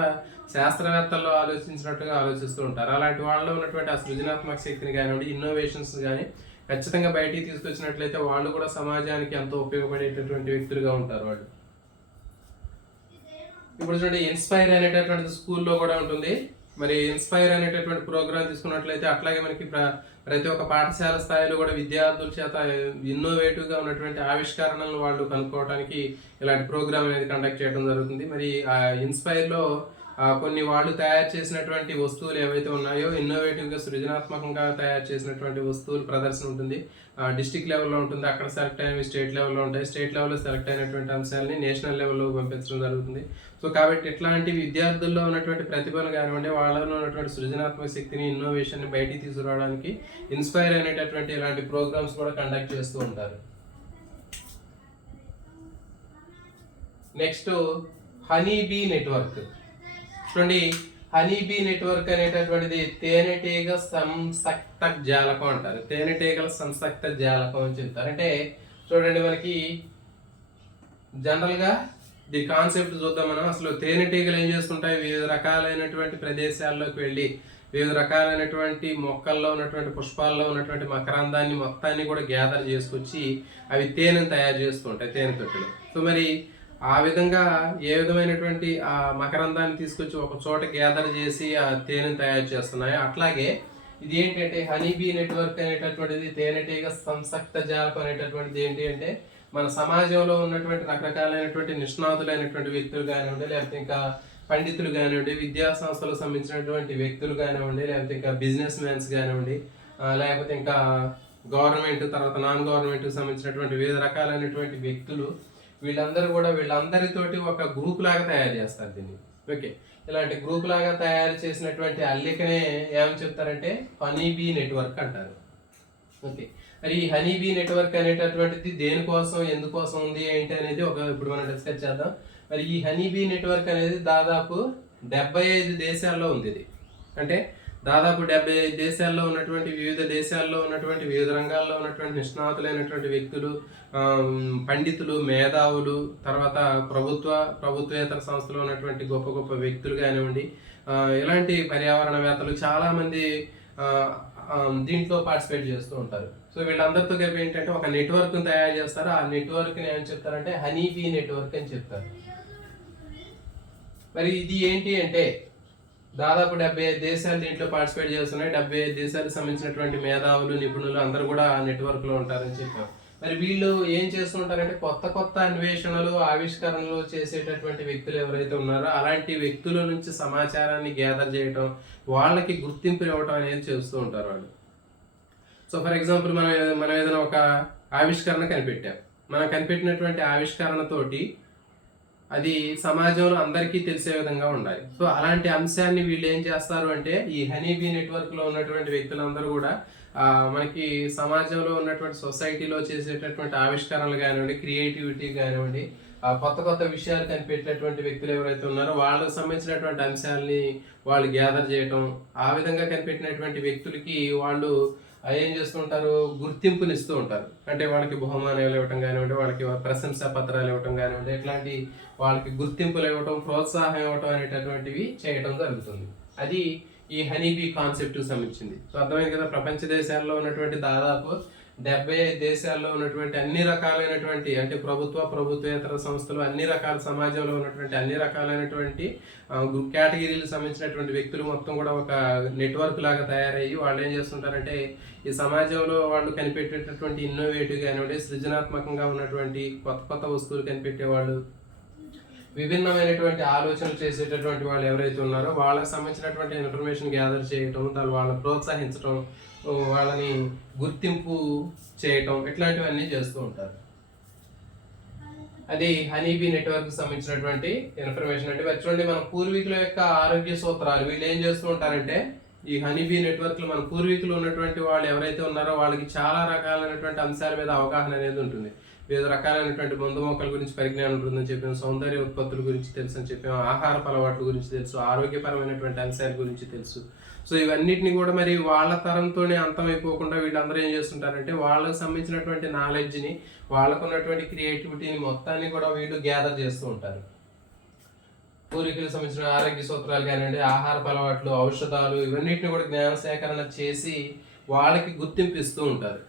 శాస్త్రవేత్తల్లో ఆలోచించినట్టుగా ఆలోచిస్తూ ఉంటారు. అలాంటి వాళ్ళలో ఉన్నటువంటి ఆ సృజనాత్మక శక్తిని కానివ్వండి, ఇన్నోవేషన్స్ కానీ ఖచ్చితంగా బయటికి తీసుకొచ్చినట్లయితే వాళ్ళు కూడా సమాజానికి ఎంతో ఉపయోగపడేటటువంటి వ్యక్తులుగా ఉంటారు వాళ్ళు. ఇప్పుడు చూడండి, ఇన్స్పైర్ అనేటటువంటి స్కూల్లో కూడా ఉంటుంది. మరి ఇన్స్పైర్ అనేటటువంటి ప్రోగ్రామ్ తీసుకున్నట్లయితే అట్లాగే మనకి ప్రతి ఒక్క పాఠశాల స్థాయిలో కూడా విద్యార్థుల చేత ఇన్నోవేటివ్గా ఉన్నటువంటి ఆవిష్కరణలను వాళ్ళు కనుక్కోవడానికి ఇలాంటి ప్రోగ్రామ్ అనేది కండక్ట్ చేయడం జరుగుతుంది. మరి ఆ ఇన్స్పైర్లో కొన్ని వాళ్ళు తయారు చేసినటువంటి వస్తువులు ఏవైతే ఉన్నాయో ఇన్నోవేటివ్గా సృజనాత్మకంగా తయారు చేసినటువంటి వస్తువులు ప్రదర్శన ఉంటుంది. డిస్ట్రిక్ట్ లెవెల్లో ఉంటుంది, అక్కడ సెలెక్ట్ అయినవి స్టేట్ లెవెల్లో ఉంటాయి, స్టేట్ లెవెల్లో సెలెక్ట్ అయినటువంటి అంశాలని నేషనల్ లెవెల్లో పంపించడం జరుగుతుంది. సో కాబట్టి ఇట్లాంటి విద్యార్థుల్లో ఉన్నటువంటి ప్రతిభను కానివ్వండి, వాళ్ళలో ఉన్నటువంటి సృజనాత్మక శక్తిని, ఇన్నోవేషన్ని బయటికి తీసుకురావడానికి ఇన్స్పైర్ అనేటటువంటి ఇలాంటి ప్రోగ్రామ్స్ కూడా కండక్ట్ చేస్తూ ఉంటారు. Next honey bee network. చూడండి, హనీ బీ నెట్వర్క్ అనేటటువంటిది తేనెటీగ సంసక్త జాలకం అంటారు. తేనెటీగల సంసక్త జాలకం అని చెప్తారు. అంటే చూడండి, మనకి జనరల్గా ది కాన్సెప్ట్ చూద్దాం మనం. అసలు తేనెటీగలు ఏం చేస్తుంటాయి, వివిధ రకాలైనటువంటి ప్రదేశాల్లోకి వెళ్ళి వివిధ రకాలైనటువంటి మొక్కల్లో ఉన్నటువంటి పుష్పాల్లో ఉన్నటువంటి మకరందాన్ని మొత్తాన్ని కూడా గ్యాదర్ చేసుకొచ్చి అవి తేనెను తయారు చేస్తూ ఉంటాయి, తేనె తొట్టులు. సో మరి ఆ విధంగా ఏ విధమైనటువంటి ఆ మకరందాన్ని తీసుకొచ్చి ఒక చోట గ్యాదర్ చేసి ఆ తేనెను తయారు చేస్తున్నాయో అట్లాగే ఇది ఏంటంటే హనీబీ నెట్వర్క్ అనేటటువంటిది తేనెటీగ సంసక్త జాలకం అనేటటువంటిది ఏంటి అంటే మన సమాజంలో ఉన్నటువంటి రకరకాలైనటువంటి నిష్ణాతులైనటువంటి వ్యక్తులు కానివ్వండి, లేకపోతే ఇంకా పండితులు కానివ్వండి, విద్యా సంస్థలకు సంబంధించినటువంటి వ్యక్తులు కానివ్వండి, లేకపోతే ఇంకా బిజినెస్ మ్యాన్స్ కానివ్వండి, లేకపోతే ఇంకా గవర్నమెంట్ తర్వాత నాన్ గవర్నమెంట్కి సంబంధించినటువంటి వివిధ రకాలైనటువంటి వ్యక్తులు, వీళ్ళందరూ కూడా వీళ్ళందరితోటి ఒక గ్రూప్ లాగా తయారు చేస్తారు దీన్ని. ఓకే, ఇలాంటి గ్రూప్ లాగా తయారు చేసినటువంటి అల్లికనే ఏమని చెప్తారంటే హనీబీ నెట్వర్క్ అంటారు. ఓకే, మరి ఈ హనీబీ నెట్వర్క్ అనేటటువంటిది దేనికోసం, ఎందుకోసం ఉంది ఏంటి అనేది ఇప్పుడు మనం డిస్కస్ చేద్దాం. మరి ఈ హనీబీ నెట్వర్క్ అనేది దాదాపు 75 దేశాల్లో ఉంది. ఇది అంటే దాదాపు 75 దేశాల్లో ఉన్నటువంటి వివిధ దేశాల్లో ఉన్నటువంటి వివిధ రంగాల్లో ఉన్నటువంటి నిష్ణాతులైనటువంటి వ్యక్తులు, పండితులు, మేధావులు, తర్వాత ప్రభుత్వేతర సంస్థలో ఉన్నటువంటి గొప్ప గొప్ప వ్యక్తులు కానివ్వండి, ఇలాంటి పర్యావరణవేత్తలు చాలామంది దీంట్లో పార్టిసిపేట్ చేస్తూ ఉంటారు. సో వీళ్ళందరితో కలిపి ఏంటంటే ఒక నెట్వర్క్ని తయారు చేస్తారు. ఆ నెట్వర్క్ని ఏమని చెప్తారంటే హనీబీ నెట్వర్క్ అని చెప్తారు. మరి ఇది ఏంటి అంటే దాదాపు 75 దేశాలు దీంట్లో పార్టిసిపేట్ చేస్తున్నాయి. 75 దేశాలకు సంబంధించినటువంటి మేధావులు, నిపుణులు అందరూ కూడా ఆ నెట్వర్క్లో ఉంటారని చెప్పారు. మరి వీళ్ళు ఏం చేస్తుంటారంటే కొత్త కొత్త అన్వేషణలు, ఆవిష్కరణలు చేసేటటువంటి వ్యక్తులు ఎవరైతే ఉన్నారో అలాంటి వ్యక్తుల నుంచి సమాచారాన్ని గ్యాదర్ చేయటం, వాళ్ళకి గుర్తింపు ఇవ్వటం అనేది చేస్తూ ఉంటారు వాళ్ళు. సో ఫర్ ఎగ్జాంపుల్ మనం ఏదైనా ఒక ఆవిష్కరణ కనిపెట్టాం. మనం కనిపెట్టినటువంటి ఆవిష్కరణతోటి అది సమాజంలో అందరికీ తెలిసే విధంగా ఉండాలి. సో అలాంటి అంశాన్ని వీళ్ళు ఏం చేస్తారు అంటే ఈ హనీబీ నెట్వర్క్లో ఉన్నటువంటి వ్యక్తులందరూ కూడా మనకి సమాజంలో ఉన్నటువంటి సొసైటీలో చేసేటటువంటి ఆవిష్కరణలు కానివ్వండి, క్రియేటివిటీ కానివ్వండి, కొత్త కొత్త విషయాలు కనిపెట్టేటువంటి వ్యక్తులు ఎవరైతే ఉన్నారో వాళ్ళకి సంబంధించినటువంటి అంశాలని వాళ్ళు గ్యాదర్ చేయటం, ఆ విధంగా కనిపెట్టినటువంటి వ్యక్తులకి వాళ్ళు ఏం చేస్తుంటారు, గుర్తింపునిస్తూ ఉంటారు. అంటే వాళ్ళకి బహుమానాలు ఇవ్వటం కానివ్వండి, వాళ్ళకి ప్రశంసా పత్రాలు ఇవ్వటం కానివ్వండి, ఇట్లాంటి వాళ్ళకి గుర్తింపులు ఇవ్వటం, ప్రోత్సాహం ఇవ్వటం అనేటటువంటివి చేయడం జరుగుతుంది. అది ఈ హనీబీ కాన్సెప్ట్కి సంబంధించింది. సో అర్థమైంది కదా, ప్రపంచ దేశాల్లో ఉన్నటువంటి దాదాపు 75 దేశాల్లో ఉన్నటువంటి అన్ని రకాలైనటువంటి అంటే ప్రభుత్వేతర సంస్థలు అన్ని రకాల సమాజంలో ఉన్నటువంటి అన్ని రకాలైనటువంటి కేటగిరీలకు సంబంధించినటువంటి వ్యక్తులు మొత్తం కూడా ఒక నెట్వర్క్ లాగా తయారయ్యి వాళ్ళు ఏం చేస్తుంటారంటే ఈ సమాజంలో వాళ్ళు కనిపెట్టేటటువంటి ఇన్నోవేటివ్ కానివ్వండి, సృజనాత్మకంగా ఉన్నటువంటి కొత్త వస్తువులు కనిపెట్టేవాళ్ళు, విభిన్నమైనటువంటి ఆలోచనలు చేసేటటువంటి వాళ్ళు ఎవరైతే ఉన్నారో వాళ్ళకి సంబంధించినటువంటి ఇన్ఫర్మేషన్ గ్యాదర్ చేయటం, వాళ్ళని ప్రోత్సహించడం, వాళ్ళని గుర్తింపు చేయటం, ఇట్లాంటివన్నీ చేస్తూ ఉంటారు. అది హనీబీ నెట్వర్క్ సంబంధించినటువంటి ఇన్ఫర్మేషన్. అంటే చూడండి, మన పూర్వీకుల యొక్క ఆరోగ్య సూత్రాలు వీళ్ళు ఏం చేస్తూ ఉంటారంటే ఈ హనీబీ నెట్వర్క్లో మన పూర్వీకులు ఉన్నటువంటి వాళ్ళు ఎవరైతే ఉన్నారో వాళ్ళకి చాలా రకాలైనటువంటి అంశాల మీద అవగాహన అనేది ఉంటుంది. వివిధ రకాలైనటువంటి మందు మొక్కల గురించి పరిజ్ఞానం ఉంటుందని చెప్పాం, సౌందర్య ఉత్పత్తుల గురించి తెలుసు అని చెప్పాం, ఆహారపు అలవాట్ల గురించి తెలుసు, ఆరోగ్యపరమైనటువంటి అంశాల గురించి తెలుసు. సో ఇవన్నిటిని కూడా మరి వాళ్ళ తరంతోనే అంతమైపోకుండా వీళ్ళందరూ ఏం చేస్తుంటారంటే వాళ్ళకి సంబంధించినటువంటి నాలెడ్జ్ని, వాళ్ళకు ఉన్నటువంటి క్రియేటివిటీని మొత్తాన్ని కూడా వీళ్ళు గ్యాదర్ చేస్తూ ఉంటారు. పూర్వీకులకు సంబంధించిన ఆరోగ్య సూత్రాలు కానివ్వండి, ఆహారపు అలవాట్లు, ఔషధాలు, ఇవన్నిటిని కూడా జ్ఞాన సేకరణ చేసి వాళ్ళకి గుర్తింపు ఇస్తూ ఉంటారు.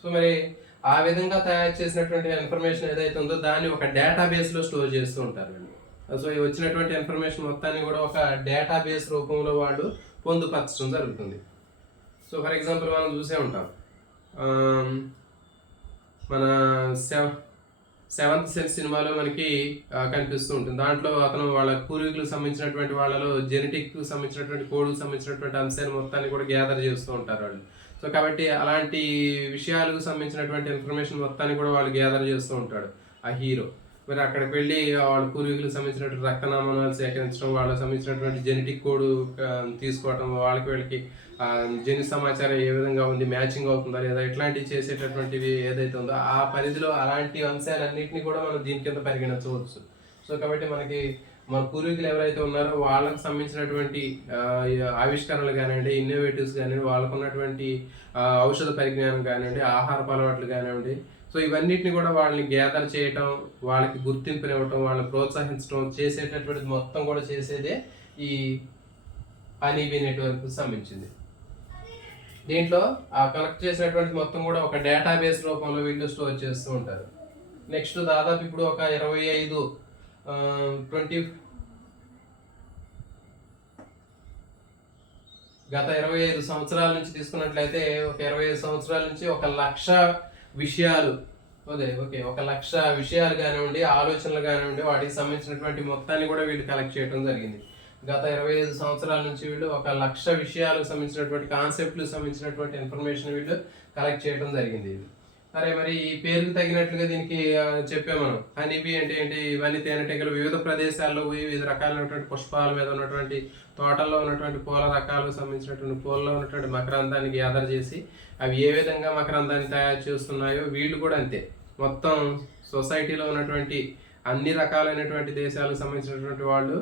సో మరి ఆ విధంగా తయారు చేసినటువంటి ఇన్ఫర్మేషన్ ఏదైతే ఉందో దాన్ని ఒక డేటాబేస్లో స్టోర్ చేస్తూ ఉంటారు. సో వచ్చినటువంటి ఇన్ఫర్మేషన్ మొత్తాన్ని కూడా ఒక డేటాబేస్ రూపంలో వాళ్ళు పొందుపరచడం జరుగుతుంది. సో ఫర్ ఎగ్జాంపుల్ మనం చూసే ఉంటాం, మన సెవెంత్ సెన్స్ సినిమాలో మనకి కనిపిస్తూ ఉంటుంది. దాంట్లో అతను వాళ్ళ పూర్వీకులకు సంబంధించినటువంటి వాళ్ళలో జెనెటిక్ సంబంధించినటువంటి కోడ్కు సంబంధించినటువంటి అంశాలు మొత్తాన్ని కూడా గ్యాదర్ చేస్తూ ఉంటారు వాళ్ళు. సో కాబట్టి అలాంటి విషయాలకు సంబంధించినటువంటి ఇన్ఫర్మేషన్ మొత్తాన్ని కూడా వాళ్ళు గ్యాదర్ చేస్తూ ఉంటాడు ఆ హీరో. మరి అక్కడికి వెళ్ళి వాళ్ళ పూర్వీకులకు సంబంధించినటువంటి రక్త నమూనాలు సేకరించడం, వాళ్ళకి సంబంధించినటువంటి జెనెటిక్ కోడ్ తీసుకోవడం, వీళ్ళకి జన్యు సమాచారం ఏ విధంగా ఉంది, మ్యాచింగ్ అవుతుందా లేదా, ఇట్లాంటివి చేసేటటువంటివి ఏదైతే ఉందో ఆ పరిధిలో అలాంటి అంశాలన్నింటినీ కూడా మనం దీని కింద పరిగణించవచ్చు. సో కాబట్టి మనకి మన పూర్వీకులు ఎవరైతే ఉన్నారో వాళ్ళకి సంబంధించినటువంటి ఆవిష్కరణలు కానివ్వండి, ఇన్నోవేటివ్స్ కానివ్వండి, వాళ్ళకు ఉన్నటువంటి ఔషధ పరిజ్ఞానం కానివ్వండి, ఆహారపు అలవాట్లు కానివ్వండి, సో ఇవన్నిటిని కూడా వాళ్ళని గ్యాదర్ చేయటం, వాళ్ళకి గుర్తింపునివ్వటం, వాళ్ళని ప్రోత్సహించడం చేసేటటువంటిది మొత్తం కూడా చేసేదే ఈ హనీబీ నెట్వర్క్ సంబంధించింది. దీంట్లో ఆ కలెక్ట్ చేసినటువంటి మొత్తం కూడా ఒక డేటాబేస్ రూపంలో వీళ్ళు స్టోర్ చేస్తూ ఉంటారు. నెక్స్ట్ దాదాపు ఇప్పుడు ఒక 25 సంవత్సరాల నుంచి తీసుకున్నట్లయితే ఒక 25 సంవత్సరాల నుంచి 1,00,000 విషయాలు ఒక 1,00,000 విషయాలు కానివ్వండి, ఆలోచనలు కానివ్వండి, వాటికి సంబంధించినటువంటి మొత్తాన్ని కూడా వీళ్ళు కలెక్ట్ చేయడం జరిగింది. గత 25 సంవత్సరాల నుంచి వీళ్ళు 1,00,000 విషయాలకు సంబంధించినటువంటి కాన్సెప్ట్లకు సంబంధించినటువంటి ఇన్ఫర్మేషన్ వీళ్ళు కలెక్ట్ చేయడం జరిగింది. సరే, మరి ఈ పేరుకు తగినట్లుగా దీనికి చెప్పాము మనం. హనీబీ అంటే ఏంటి? ఇవన్నీ తేనెటీగలు వివిధ ప్రదేశాల్లో పోయి వివిధ రకాలైనటువంటి పుష్పాల మీద ఉన్నటువంటి తోటల్లో ఉన్నటువంటి పూల రకాలకు సంబంధించినటువంటి పూలలో ఉన్నటువంటి మకరందాన్ని గ్యాదర్ చేసి అవి ఏ విధంగా మకరందాన్ని తయారు చేస్తున్నాయో వీళ్ళు కూడా అంతే. మొత్తం సొసైటీలో ఉన్నటువంటి అన్ని రకాలైనటువంటి దేశాలకు సంబంధించినటువంటి వాళ్ళు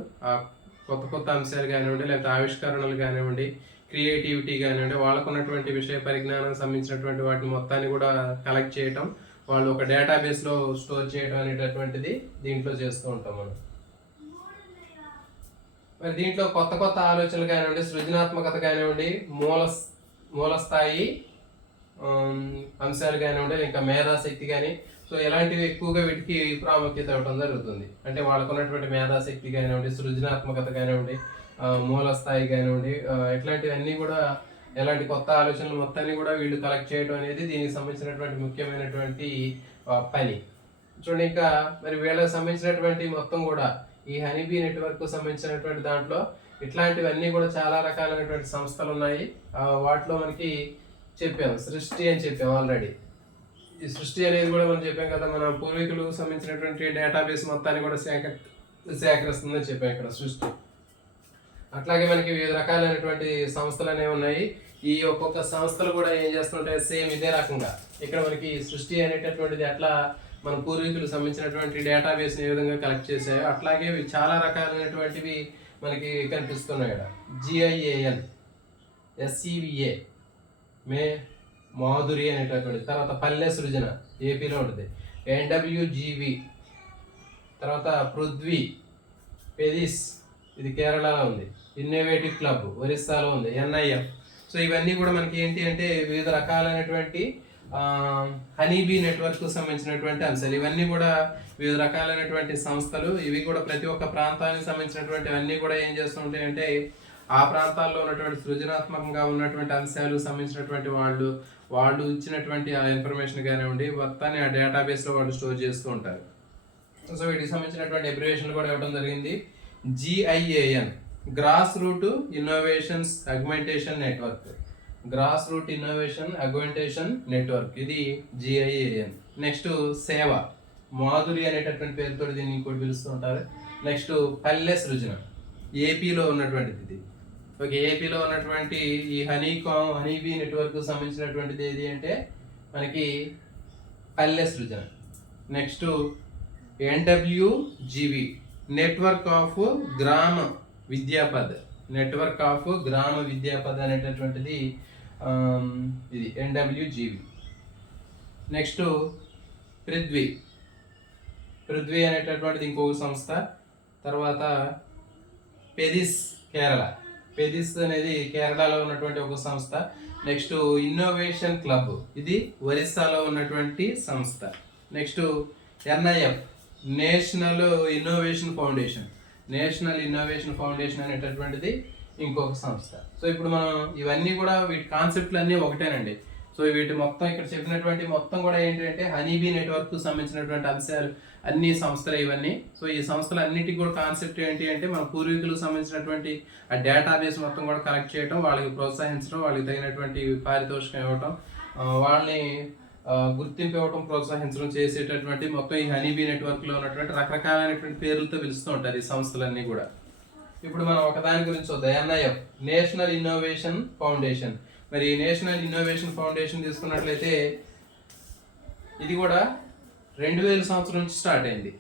కొత్త అంశాలు కానివ్వండి, లేకపోతే ఆవిష్కరణలు కానివ్వండి, క్రియేటివిటీ కానివ్వండి, వాళ్ళకు ఉన్నటువంటి విషయ పరిజ్ఞానం సంబంధించినటువంటి వాటిని మొత్తాన్ని కూడా కలెక్ట్ చేయటం, వాళ్ళు ఒక డేటాబేస్లో స్టోర్ చేయడం అనేటటువంటిది దీంట్లో చేస్తూ ఉంటాం మనం. మరి దీంట్లో కొత్త ఆలోచనలు కానివ్వండి, సృజనాత్మకత కానివ్వండి, మూల స్థాయి అంశాలు కానివ్వండి, ఇంకా మేధాశక్తి కానీ, సో ఇలాంటివి ఎక్కువగా వీటికి ప్రాముఖ్యత ఇవ్వడం జరుగుతుంది. అంటే వాళ్ళకు ఉన్నటువంటి మేధాశక్తి కానివ్వండి, సృజనాత్మకత కానివ్వండి, మూల స్థాయి కానివ్వండి, ఇట్లాంటివన్నీ కూడా ఎలాంటి కొత్త ఆలోచనలు మొత్తాన్ని కూడా వీళ్ళు కలెక్ట్ చేయడం అనేది దీనికి సంబంధించినటువంటి ముఖ్యమైనటువంటి పని. చూడండి, ఇంకా మరి వీళ్ళకి సంబంధించినటువంటి మొత్తం కూడా ఈ హనీబీ నెట్వర్క్ సంబంధించినటువంటి దాంట్లో ఇట్లాంటివన్నీ కూడా చాలా రకాలైనటువంటి సంస్థలు ఉన్నాయి. వాటిలో మనకి చెప్పాము సృష్టి అని చెప్పాము ఆల్రెడీ. ఈ సృష్టి అనేది కూడా మనం చెప్పాం కదా, మన పూర్వీకులకు సంబంధించినటువంటి డేటాబేస్ మొత్తాన్ని కూడా సేకరిస్తుందని చెప్పాం ఇక్కడ సృష్టి. అట్లాగే మనకి వివిధ రకాలైనటువంటి సంస్థలు అనేవి ఉన్నాయి. ఈ ఒక్కొక్క సంస్థలు కూడా ఏం చేస్తుంటాయి, సేమ్ ఇదే రకంగా ఇక్కడ మనకి సృష్టి అనేటటువంటిది అట్లా మన పూర్వీకులకు సంబంధించినటువంటి డేటాబేస్ని ఏ విధంగా కలెక్ట్ చేసాయో అట్లాగే చాలా రకాలైనటువంటివి మనకి కనిపిస్తున్నాయి. GIAN, SCVA మాధురి అనేటటువంటి, తర్వాత పల్లె సృజన ఏపీలో ఉంటుంది, NWGV, తర్వాత పృథ్వీ పెదిస్ ఇది కేరళలో ఉంది, ఇన్నోవేటివ్ క్లబ్ ఒరిస్సాలో ఉంది, NIF. సో ఇవన్నీ కూడా మనకి ఏంటి అంటే వివిధ రకాలైనటువంటి హనీబీ నెట్వర్క్ సంబంధించినటువంటి అంశాలు. ఇవన్నీ కూడా వివిధ రకాలైనటువంటి సంస్థలు. ఇవి కూడా ప్రతి ఒక్క ప్రాంతానికి సంబంధించినటువంటి అన్నీ కూడా ఏం చేస్తుంటాయి అంటే ఆ ప్రాంతాల్లో ఉన్నటువంటి సృజనాత్మకంగా ఉన్నటువంటి అంశాలు సంబంధించినటువంటి వాళ్ళు ఇచ్చినటువంటి ఆ ఇన్ఫర్మేషన్ కానివ్వండి మొత్తాన్ని ఆ డేటాబేస్లో వాళ్ళు స్టోర్ చేస్తూ ఉంటారు. సో వీటికి సంబంధించినటువంటి అబ్రివేషన్ కూడా ఇవ్వడం జరిగింది. GIAN, grass root innovations augmentation network. Gross root innovation augmentation network, ఇది GIAN. నెక్స్ట్ సేవ, మాధురి అనేటటువంటి పేరుతో దీన్ని ఇంకోటి పిలుస్తూ ఉంటారు. నెక్స్ట్ పల్లె సృజన, ఏపీలో ఉన్నటువంటిది ఇది. ఓకే, ఏపీలో ఉన్నటువంటి ఈ హనీబీ నెట్వర్క్ సంబంధించినటువంటిది ఏది అంటే మనకి పల్లె సృజన. నెక్స్ట్ NWGV, నెట్వర్క్ ఆఫ్ గ్రామ విద్యాపద్. నెట్వర్క్ ఆఫ్ గ్రామ విద్యాపద్ అనేటటువంటిది ఇది NWGV. నెక్స్ట్ పృథ్వీ అనేటటువంటిది ఇంకొక సంస్థ. తర్వాత పెదిస్ కేరళ, పెదిస్ అనేది కేరళలో ఉన్నటువంటి ఒక సంస్థ. నెక్స్ట్ ఇన్నోవేషన్ క్లబ్, ఇది ఒరిస్సాలో ఉన్నటువంటి సంస్థ. Next NIF, national innovation foundation. National innovation foundation అనేటటువంటిది ఇంకొక సంస్థ. సో ఇప్పుడు మనం ఇవన్నీ కూడా వీటి కాన్సెప్ట్లు అన్నీ ఒకటేనండి. సో వీటి మొత్తం ఇక్కడ చెప్పినటువంటి మొత్తం కూడా ఏంటంటే హనీబీ నెట్వర్క్ సంబంధించినటువంటి అంశాలు అన్ని సంస్థలు ఇవన్నీ. సో ఈ సంస్థలు అన్నిటికీ కూడా కాన్సెప్ట్ ఏంటి అంటే మన పూర్వీకులకు సంబంధించినటువంటి ఆ డేటాబేస్ మొత్తం కూడా కలెక్ట్ చేయడం, వాళ్ళకి ప్రోత్సహించడం, వాళ్ళకి తగినటువంటి పారితోషికం ఇవ్వటం, వాళ్ళని గుర్తింపు ఇవ్వటం, ప్రోత్సహించడం చేసేటటువంటి మొత్తం ఈ హనీబీ నెట్వర్క్లో ఉన్నటువంటి రకరకాలైనటువంటి పేర్లతో పిలుస్తూ ఉంటారు ఈ సంస్థలన్నీ కూడా. ఇప్పుడు మనం ఒకదాని గురించి చూద్దాం. NIF, national innovation foundation. మరి నేషనల్ ఇన్నోవేషన్ ఫౌండేషన్ తీసుకున్నట్లయితే ఇది కూడా 2000 సంవత్సరం నుంచి స్టార్ట్ అయింది.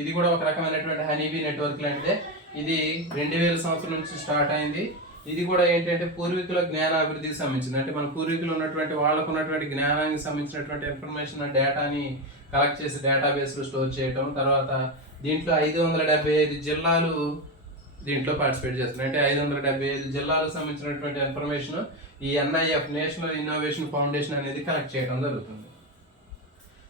ఇది కూడా ఒక రకమైనటువంటి హనీబీ నెట్వర్క్ లాంటిదే. ఇది 2000 సంవత్సరం నుంచి స్టార్ట్ అయింది. ఇది కూడా ఏంటంటే పూర్వీకుల జ్ఞానాభివృద్ధికి సంబంధించింది. అంటే మన పూర్వీకులు ఉన్నటువంటి వాళ్ళకు ఉన్నటువంటి జ్ఞానానికి సంబంధించినటువంటి ఇన్ఫర్మేషన్ డేటాని కలెక్ట్ చేసి డేటాబేస్లో స్టోర్ చేయటం. తర్వాత దీంట్లో 575 జిల్లాలు దీంట్లో పార్టిసిపేట్ చేస్తున్నాయి. అంటే 575 జిల్లాలకు సంబంధించినటువంటి ఇన్ఫర్మేషన్ ఈ NIF, నేషనల్ ఇన్నోవేషన్ ఫౌండేషన్ అనేది కలెక్ట్ చేయడం జరుగుతుంది.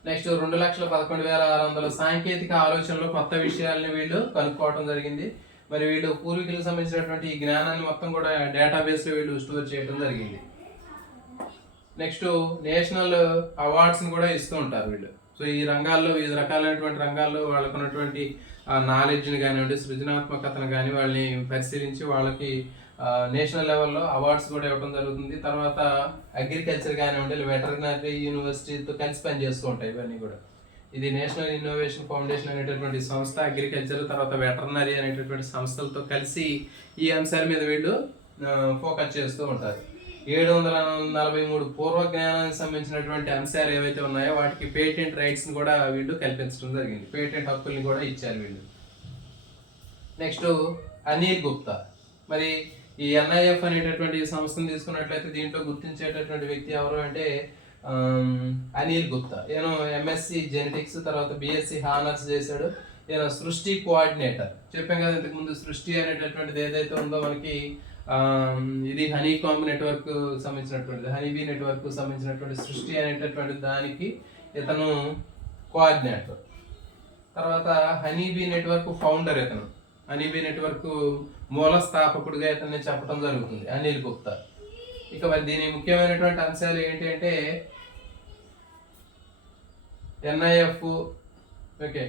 నెక్స్ట్ 2,11,600 సాంకేతిక ఆలోచనలు, కొత్త విషయాలని వీళ్ళు కనుక్కోవడం జరిగింది. మరి వీళ్ళు పూర్వీకులకు సంబంధించినటువంటి ఈ జ్ఞానాన్ని మొత్తం కూడా డేటాబేస్లో వీళ్ళు స్టోర్ చేయడం జరిగింది. నెక్స్ట్ నేషనల్ అవార్డ్స్ని కూడా ఇస్తూ ఉంటారు వీళ్ళు. సో ఈ రంగాల్లో వివిధ రకాలైనటువంటి రంగాల్లో వాళ్ళకు ఉన్నటువంటి నాలెడ్జ్ని కానివ్వండి, సృజనాత్మకతను కానీ వాళ్ళని పరిశీలించి వాళ్ళకి నేషనల్ లెవెల్లో అవార్డ్స్ కూడా ఇవ్వడం జరుగుతుంది. తర్వాత అగ్రికల్చర్ కానివ్వండి, వెటర్నరీ యూనివర్సిటీతో కలిసి పనిచేస్తూ ఉంటాయి ఇవన్నీ కూడా. ఇది నేషనల్ ఇన్నోవేషన్ ఫౌండేషన్ అనేటటువంటి సంస్థ అగ్రికల్చర్ తర్వాత వెటర్నరీ అనేటటువంటి సంస్థలతో కలిసి ఈ అంశాల మీద వీళ్ళు ఫోకస్ చేస్తూ ఉంటారు. 743 పూర్వ జ్ఞానానికి సంబంధించినటువంటి అంశాలు ఏవైతే ఉన్నాయో వాటికి పేటెంట్ రైట్స్ని కూడా వీళ్ళు కల్పించడం జరిగింది. పేటెంట్ హక్కుల్ని కూడా ఇచ్చారు వీళ్ళు. నెక్స్ట్ అనిల్ గుప్తా. మరి ఈ NIF అనేటటువంటి సంస్థను తీసుకున్నట్లయితే దీంట్లో గుర్తించేటటువంటి వ్యక్తి ఎవరు అంటే అనిల్ గుప్తా. ఈయన MSc జెనెటిక్స్ తర్వాత BSc హానర్స్ చేశాడు. ఈయన సృష్టి కోఆర్డినేటర్. చెప్పాం కదా ఇంతకుముందు సృష్టి అనేటటువంటిది ఏదైతే ఉందో మనకి ఇది హనీకాంబ్ నెట్వర్క్ సంబంధించినటువంటిది, హనీబీ నెట్వర్క్ సంబంధించినటువంటి సృష్టి అనేటటువంటి దానికి ఇతను కోఆర్డినేటర్. తర్వాత హనీబీ నెట్వర్క్ ఫౌండర్ ఇతను. హనీబీ నెట్వర్క్ మూల స్థాపకుడిగా ఇతన్ని చెప్పడం జరుగుతుంది అనిల్ గుప్తా. ఇక మరి దీని ముఖ్యమైనటువంటి అంశాలు ఏంటి అంటే NIF, ఓకే,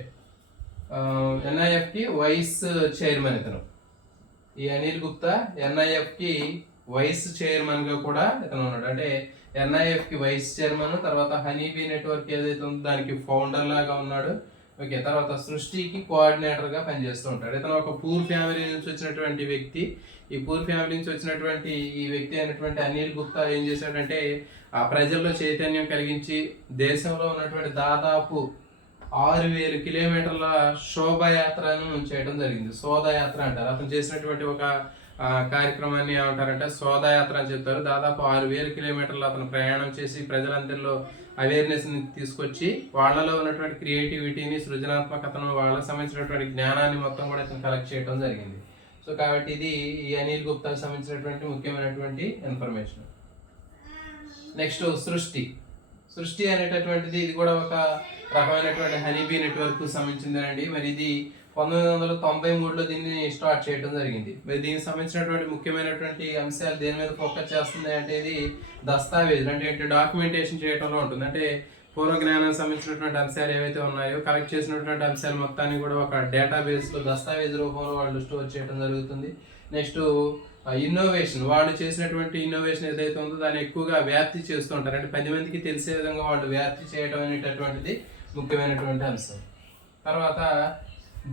NIFకి వైస్ చైర్మన్ ఇతను. ఈ అనిల్ గుప్తా NIFకి వైస్ చైర్మన్గా కూడా ఇతను ఉన్నాడు. అంటే NIFకి వైస్ చైర్మన్, తర్వాత హనీబీ నెట్వర్క్ ఏదైతే ఉందో దానికి ఫౌండర్ లాగా ఉన్నాడు. ఓకే, తర్వాత సృష్టికి కోఆర్డినేటర్గా పనిచేస్తూ ఉంటాడు. ఇతను ఒక పూర్ ఫ్యామిలీ నుంచి వచ్చినటువంటి వ్యక్తి. ఈ పూర్ ఫ్యామిలీ నుంచి వచ్చినటువంటి ఈ వ్యక్తి అయినటువంటి అనిల్ గుప్తా ఏం చేశాడంటే ఆ ప్రజల్లో చైతన్యం కలిగించి దేశంలో ఉన్నటువంటి దాదాపు 6,000 కిలోమీటర్ల శోభయాత్రను చేయడం జరిగింది. శోధయాత్ర అంటారు. అతను చేసినటువంటి ఒక కార్యక్రమాన్ని ఏమంటారంటే శోధయాత్ర అని చెప్తారు. దాదాపు 6,000 కిలోమీటర్లు అతను ప్రయాణం చేసి ప్రజలందరిలో అవేర్నెస్ని తీసుకొచ్చి వాళ్ళలో ఉన్నటువంటి క్రియేటివిటీని, సృజనాత్మకతను, వాళ్ళకి సంబంధించినటువంటి జ్ఞానాన్ని మొత్తం కూడా ఇతను కలెక్ట్ చేయడం జరిగింది. సో కాబట్టి ఇది ఈ అనిల్ గుప్తాకి సంబంధించినటువంటి ముఖ్యమైనటువంటి ఇన్ఫర్మేషన్. నెక్స్ట్ సృష్టి. సృష్టి అనేటటువంటిది ఇది కూడా ఒక రకమైనటువంటి హనీబీ నెట్వర్క్ సంబంధించిందండి. మరి ఇది 1993లో దీన్ని స్టార్ట్ చేయడం జరిగింది. మరి దీనికి సంబంధించినటువంటి ముఖ్యమైనటువంటి అంశాలు దేని మీద ఫోకస్ చేస్తుంది అంటే ఇది దస్తావేజ్ అంటే డాక్యుమెంటేషన్ చేయడంలో ఉంటుంది. అంటే పూర్వ జ్ఞానానికి సంబంధించినటువంటి అంశాలు ఏవైతే ఉన్నాయో కలెక్ట్ చేసినటువంటి అంశాలు మొత్తాన్ని కూడా ఒక డేటాబేస్లో దస్తావేజ్ రూపంలో వాళ్ళు స్టోర్ చేయడం జరుగుతుంది. నెక్స్ట్ ఇన్నోవేషన్, వాళ్ళు చేసినటువంటి ఇన్నోవేషన్ ఏదైతే ఉందో దాన్ని ఎక్కువగా వ్యాప్తి చేస్తూ ఉంటారు. అంటే 10 మందికి తెలిసే విధంగా వాళ్ళు వ్యాప్తి చేయడం అనేటటువంటిది ముఖ్యమైనటువంటి అంశం. తర్వాత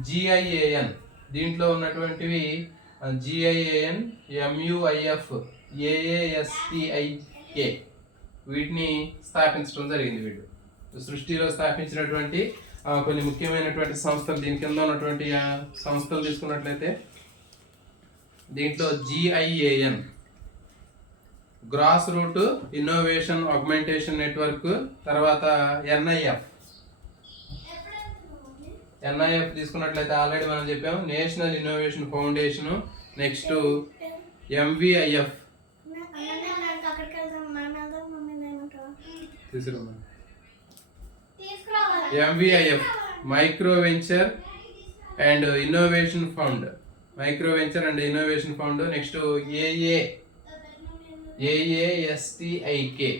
జిఐఏఎన్, దీంట్లో ఉన్నటువంటివి జిఐఏఎన్, ఎంయుఐఎఫ్, ఏఏఎస్టిఐకే వీటిని స్థాపించడం జరిగింది. వీళ్ళు సృష్టిలో స్థాపించినటువంటి కొన్ని ముఖ్యమైనటువంటి సంస్థలు, దీని కింద ఉన్నటువంటి సంస్థలు తీసుకున్నట్లయితే దీంట్లో GIAN grass root innovation augmentation network, తర్వాత ఎన్ఐఎఫ్ తీసుకున్నట్లయితే ఆల్రెడీ మనం చెప్పాము national innovation foundation. Next MVIF micro venture and innovation fund, next AASTIK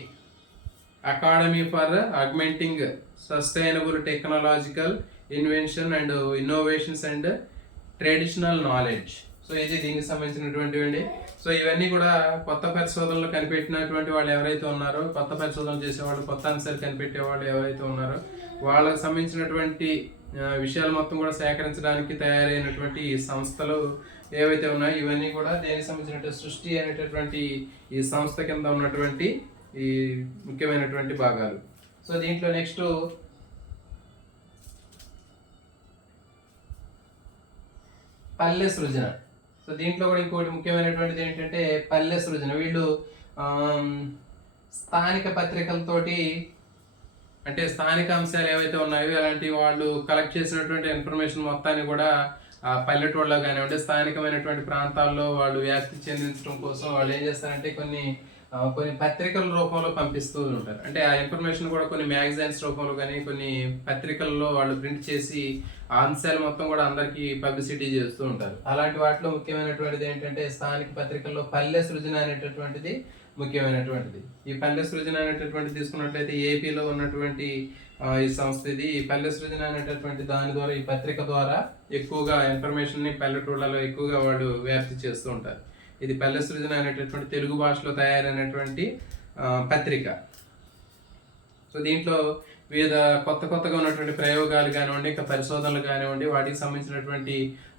academy for augmenting sustainable technological invention and innovations and traditional knowledge. So ఇది దీనికి సంబంధించినటువంటివి అండి. సో ఇవన్నీ కూడా కొత్త పరిశోధనలు కనిపెట్టినటువంటి వాళ్ళు ఎవరైతే ఉన్నారో, కొత్త పరిశోధనలు చేసేవాళ్ళు, కొత్త అంశాలు కనిపెట్టే వాళ్ళు ఎవరైతే ఉన్నారో వాళ్ళకి సంబంధించినటువంటి విషయాలు మొత్తం కూడా సేకరించడానికి తయారైనటువంటి ఈ సంస్థలు ఏవైతే ఉన్నాయో ఇవన్నీ కూడా దేనికి సంబంధించినటువంటి సృష్టి అనేటటువంటి ఈ సంస్థ కింద ఉన్నటువంటి ఈ ముఖ్యమైనటువంటి భాగాలు. సో దీంట్లో నెక్స్ట్ పల్లె సృజన. సో దీంట్లో కూడా ఇంకోటి ముఖ్యమైనటువంటిది ఏంటంటే పల్లె సృజన. వీళ్ళు స్థానిక పత్రికలతోటి అంటే స్థానిక అంశాలు ఏవైతే ఉన్నాయో అలాంటి వాళ్ళు కలెక్ట్ చేసినటువంటి ఇన్ఫర్మేషన్ మొత్తాన్ని కూడా పల్లెటూళ్ళలో కానివ్వండి స్థానికమైనటువంటి ప్రాంతాల్లో వాళ్ళు వ్యాప్తి చెందించడం కోసం వాళ్ళు ఏం చేస్తారంటే కొన్ని పత్రికల రూపంలో పంపిస్తూ ఉంటారు. అంటే ఆ ఇన్ఫర్మేషన్ కూడా కొన్ని మ్యాగజైన్స్ రూపంలో కానీ కొన్ని పత్రికల్లో వాళ్ళు ప్రింట్ చేసి ఆ అంశాలు మొత్తం కూడా అందరికీ పబ్లిసిటీ చేస్తూ ఉంటారు. అలాంటి వాటిలో ముఖ్యమైనటువంటిది ఏంటంటే స్థానిక పత్రికల్లో పల్లె సృజన అనేటటువంటిది ముఖ్యమైనటువంటిది. ఈ పల్లె సృజన అనేటటువంటిది తీసుకున్నట్లయితే ఏపీలో ఉన్నటువంటి ఈ సంస్థ ఇది. ఈ పల్లె సృజన అనేటటువంటి దాని ద్వారా ఈ పత్రిక ద్వారా ఎక్కువగా ఇన్ఫర్మేషన్ని పల్లెటూళ్ళలో ఎక్కువగా వాళ్ళు వ్యాప్తి చేస్తూ ఉంటారు. ఇది పల్లె సృజన అనేటటువంటి తెలుగు భాషలో తయారైనటువంటి పత్రిక. సో దీంట్లో వివిధ కొత్తగా ఉన్నటువంటి ప్రయోగాలు కానివ్వండి, ఇంకా పరిశోధనలు కానివ్వండి, వాటికి సంబంధించినటువంటి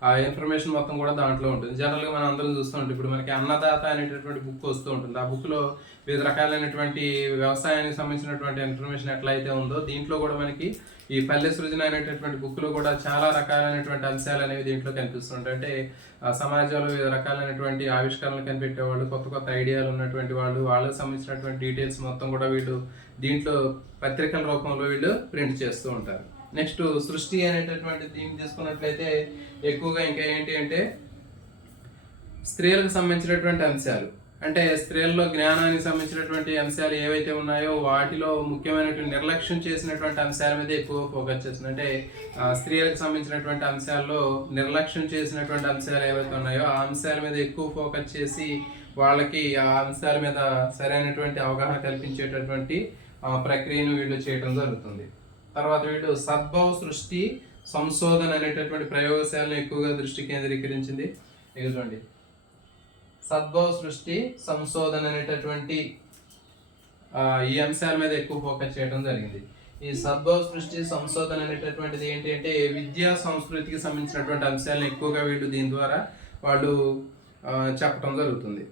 ఆ ఇన్ఫర్మేషన్ మొత్తం కూడా దాంట్లో ఉంటుంది. జనరల్గా మనం అందరం చూస్తూ ఉంటాం. ఇప్పుడు మనకి అన్నదాత అనేటటువంటి బుక్ వస్తూ ఉంటుంది. ఆ బుక్లో వివిధ రకాలైనటువంటి వ్యవసాయానికి సంబంధించినటువంటి ఇన్ఫర్మేషన్ ఎట్లయితే ఉందో దీంట్లో కూడా మనకి ఈ పల్లె సృజన అనేటటువంటి బుక్లో కూడా చాలా రకాలైనటువంటి అంశాలు అనేవి దీంట్లో కనిపిస్తుంటాయి. అంటే సమాజంలో వివిధ రకాలైనటువంటి ఆవిష్కరణలు కనిపెట్టేవాళ్ళు, కొత్త ఐడియాలు ఉన్నటువంటి వాళ్ళు, వాళ్ళకి సంబంధించినటువంటి డీటెయిల్స్ మొత్తం కూడా వీళ్ళు దీంట్లో పత్రికల రూపంలో వీళ్ళు ప్రింట్ చేస్తూ ఉంటారు. నెక్స్ట్ సృష్టి అనేటటువంటి దీన్ని తీసుకున్నట్లయితే ఎక్కువగా ఇంకా ఏంటి అంటే స్త్రీలకు సంబంధించినటువంటి అంశాలు, అంటే స్త్రీల్లో జ్ఞానానికి సంబంధించినటువంటి అంశాలు ఏవైతే ఉన్నాయో వాటిలో ముఖ్యమైనటువంటి నిర్లక్ష్యం చేసినటువంటి అంశాల మీద ఎక్కువ ఫోకస్ చేస్తుంది. అంటే స్త్రీలకు సంబంధించినటువంటి అంశాల్లో నిర్లక్ష్యం చేసినటువంటి అంశాలు ఏవైతే ఉన్నాయో ఆ అంశాల మీద ఎక్కువ ఫోకస్ చేసి వాళ్ళకి ఆ అంశాల మీద సరైనటువంటి అవగాహన కల్పించేటటువంటి ప్రక్రియను వీళ్ళు చేయడం జరుగుతుంది. తర్వాత వీళ్ళు సద్భావ సృష్టి సంశోధన అనేటటువంటి ప్రయోగశాలను ఎక్కువగా దృష్టి కేంద్రీకరించింది. చూడండి, సద్భావ సృష్టి సంశోధన అనేటటువంటి ఈ అంశాల మీద ఎక్కువ ఫోకస్ చేయడం జరిగింది. ఈ సద్భావ సృష్టి సంశోధన అనేటటువంటిది ఏంటి అంటే విద్యా సంస్కృతికి సంబంధించినటువంటి అంశాలను ఎక్కువగా వీళ్ళు దీని ద్వారా వాళ్ళు చెప్పడం జరుగుతుంది.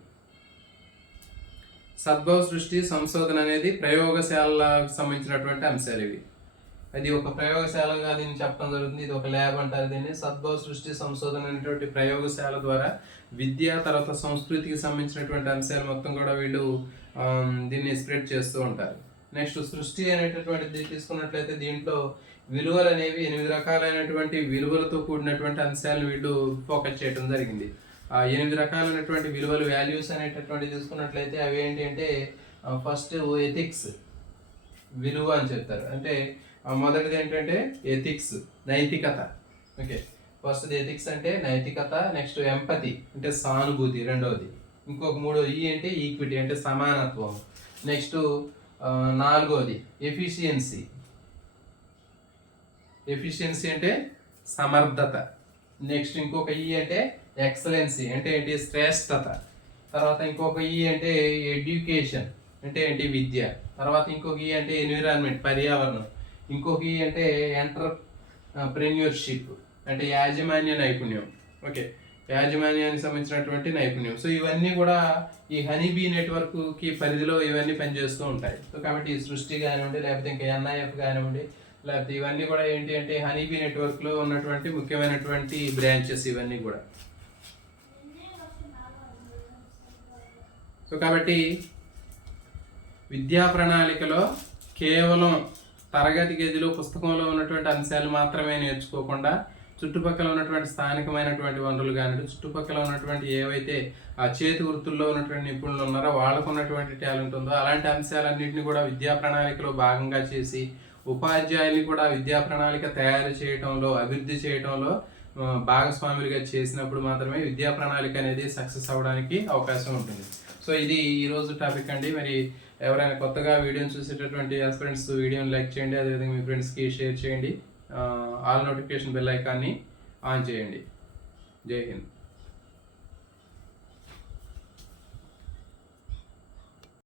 సద్భావ సృష్టి సంశోధన అనేది ప్రయోగశాలకు సంబంధించినటువంటి అంశాలు ఇవి. అది ఒక ప్రయోగశాలగా దీన్ని చెప్పడం జరుగుతుంది. ఇది ఒక ల్యాబ్ అంటారు దీన్ని. సద్భావ సృష్టి సంశోధన అనేటువంటి ప్రయోగశాల ద్వారా విద్య తర్వాత సంస్కృతికి సంబంధించినటువంటి అంశాలు మొత్తం కూడా వీళ్ళు దీన్ని స్ప్రెడ్ చేస్తూ ఉంటారు. నెక్స్ట్ సృష్టి అనేటటువంటిది తీసుకున్నట్లయితే దీంట్లో విలువలు అనేవి 8 రకాలైనటువంటి విలువలతో కూడినటువంటి అంశాలను వీళ్ళు ఫోకస్ చేయడం జరిగింది. 8 రకాలైనటువంటి విలువలు వాల్యూస్ అనేటటువంటి తీసుకున్నట్లయితే అవి ఏంటి అంటే ఫస్ట్ ఎథిక్స్. విలువ అని చెప్తారు. అంటే మొదటిది ఏంటంటే ఎథిక్స్, నైతికత. ఓకే, ఫస్ట్ ఎథిక్స్ అంటే నైతికత, నెక్స్ట్ ఎంపతి అంటే సానుభూతి రెండవది, ఇంకొక మూడోది ఈ అంటే ఈక్విటీ అంటే సమానత్వం, నెక్స్ట్ నాలుగోది ఎఫిషియన్సీ. ఎఫిషియన్సీ అంటే సమర్థత. నెక్స్ట్ ఇంకొక ఈ అంటే ఎక్సలెన్సీ అంటే ఏంటి శ్రేష్టత. తర్వాత ఇంకొక ఈ అంటే ఎడ్యుకేషన్ అంటే ఏంటి విద్య. తర్వాత ఇంకొక ఈ అంటే ఎన్విరాన్మెంట్ పర్యావరణం. ఇంకొక ఈ అంటే ఎంటర్ప్రెన్యూర్షిప్ అంటే యాజమాన్య నైపుణ్యం. ఓకే, యాజమాన్యానికి సంబంధించినటువంటి నైపుణ్యం. సో ఇవన్నీ కూడా ఈ హనీబీ నెట్వర్క్కి పరిధిలో ఇవన్నీ పనిచేస్తూ ఉంటాయి. సో కాబట్టి ఈ సృష్టి కానివ్వండి, లేకపోతే ఇంకా ఎన్ఐఎఫ్ కానివ్వండి, లేకపోతే ఇవన్నీ కూడా ఏంటి అంటే హనీబీ నెట్వర్క్లో ఉన్నటువంటి ముఖ్యమైనటువంటి బ్రాంచెస్ ఇవన్నీ కూడా. సో కాబట్టి విద్యా ప్రణాళికలో కేవలం తరగతి గదిలో పుస్తకంలో ఉన్నటువంటి అంశాలు మాత్రమే నేర్చుకోకుండా చుట్టుపక్కల ఉన్నటువంటి స్థానికమైనటువంటి వనరులు కానీ, చుట్టుపక్కల ఉన్నటువంటి ఏవైతే ఆ చేతి వృత్తుల్లో ఉన్నటువంటి నిపుణులు ఉన్నారో వాళ్ళకు ఉన్నటువంటి టాలెంట్ ఉందో అలాంటి అంశాలన్నింటినీ కూడా విద్యా ప్రణాళికలో భాగంగా చేసి ఉపాధ్యాయులు కూడా విద్యా ప్రణాళిక తయారు చేయడంలో, అభివృద్ధి చేయడంలో భాగస్వాములుగా చేసినప్పుడు మాత్రమే విద్యా ప్రణాళిక అనేది సక్సెస్ అవ్వడానికి అవకాశం ఉంటుంది. సో ఇది ఈరోజు టాపిక్ అండి. మరి ఎవరైనా కొత్తగా వీడియోని చూసేటటువంటి ఆస్పిరెంట్స్ వీడియోని లైక్ చేయండి, అదేవిధంగా మీ ఫ్రెండ్స్కి షేర్ చేయండి, ఆల్ నోటిఫికేషన్ బెల్ ఐకాన్ని ఆన్ చేయండి. జై హింద్.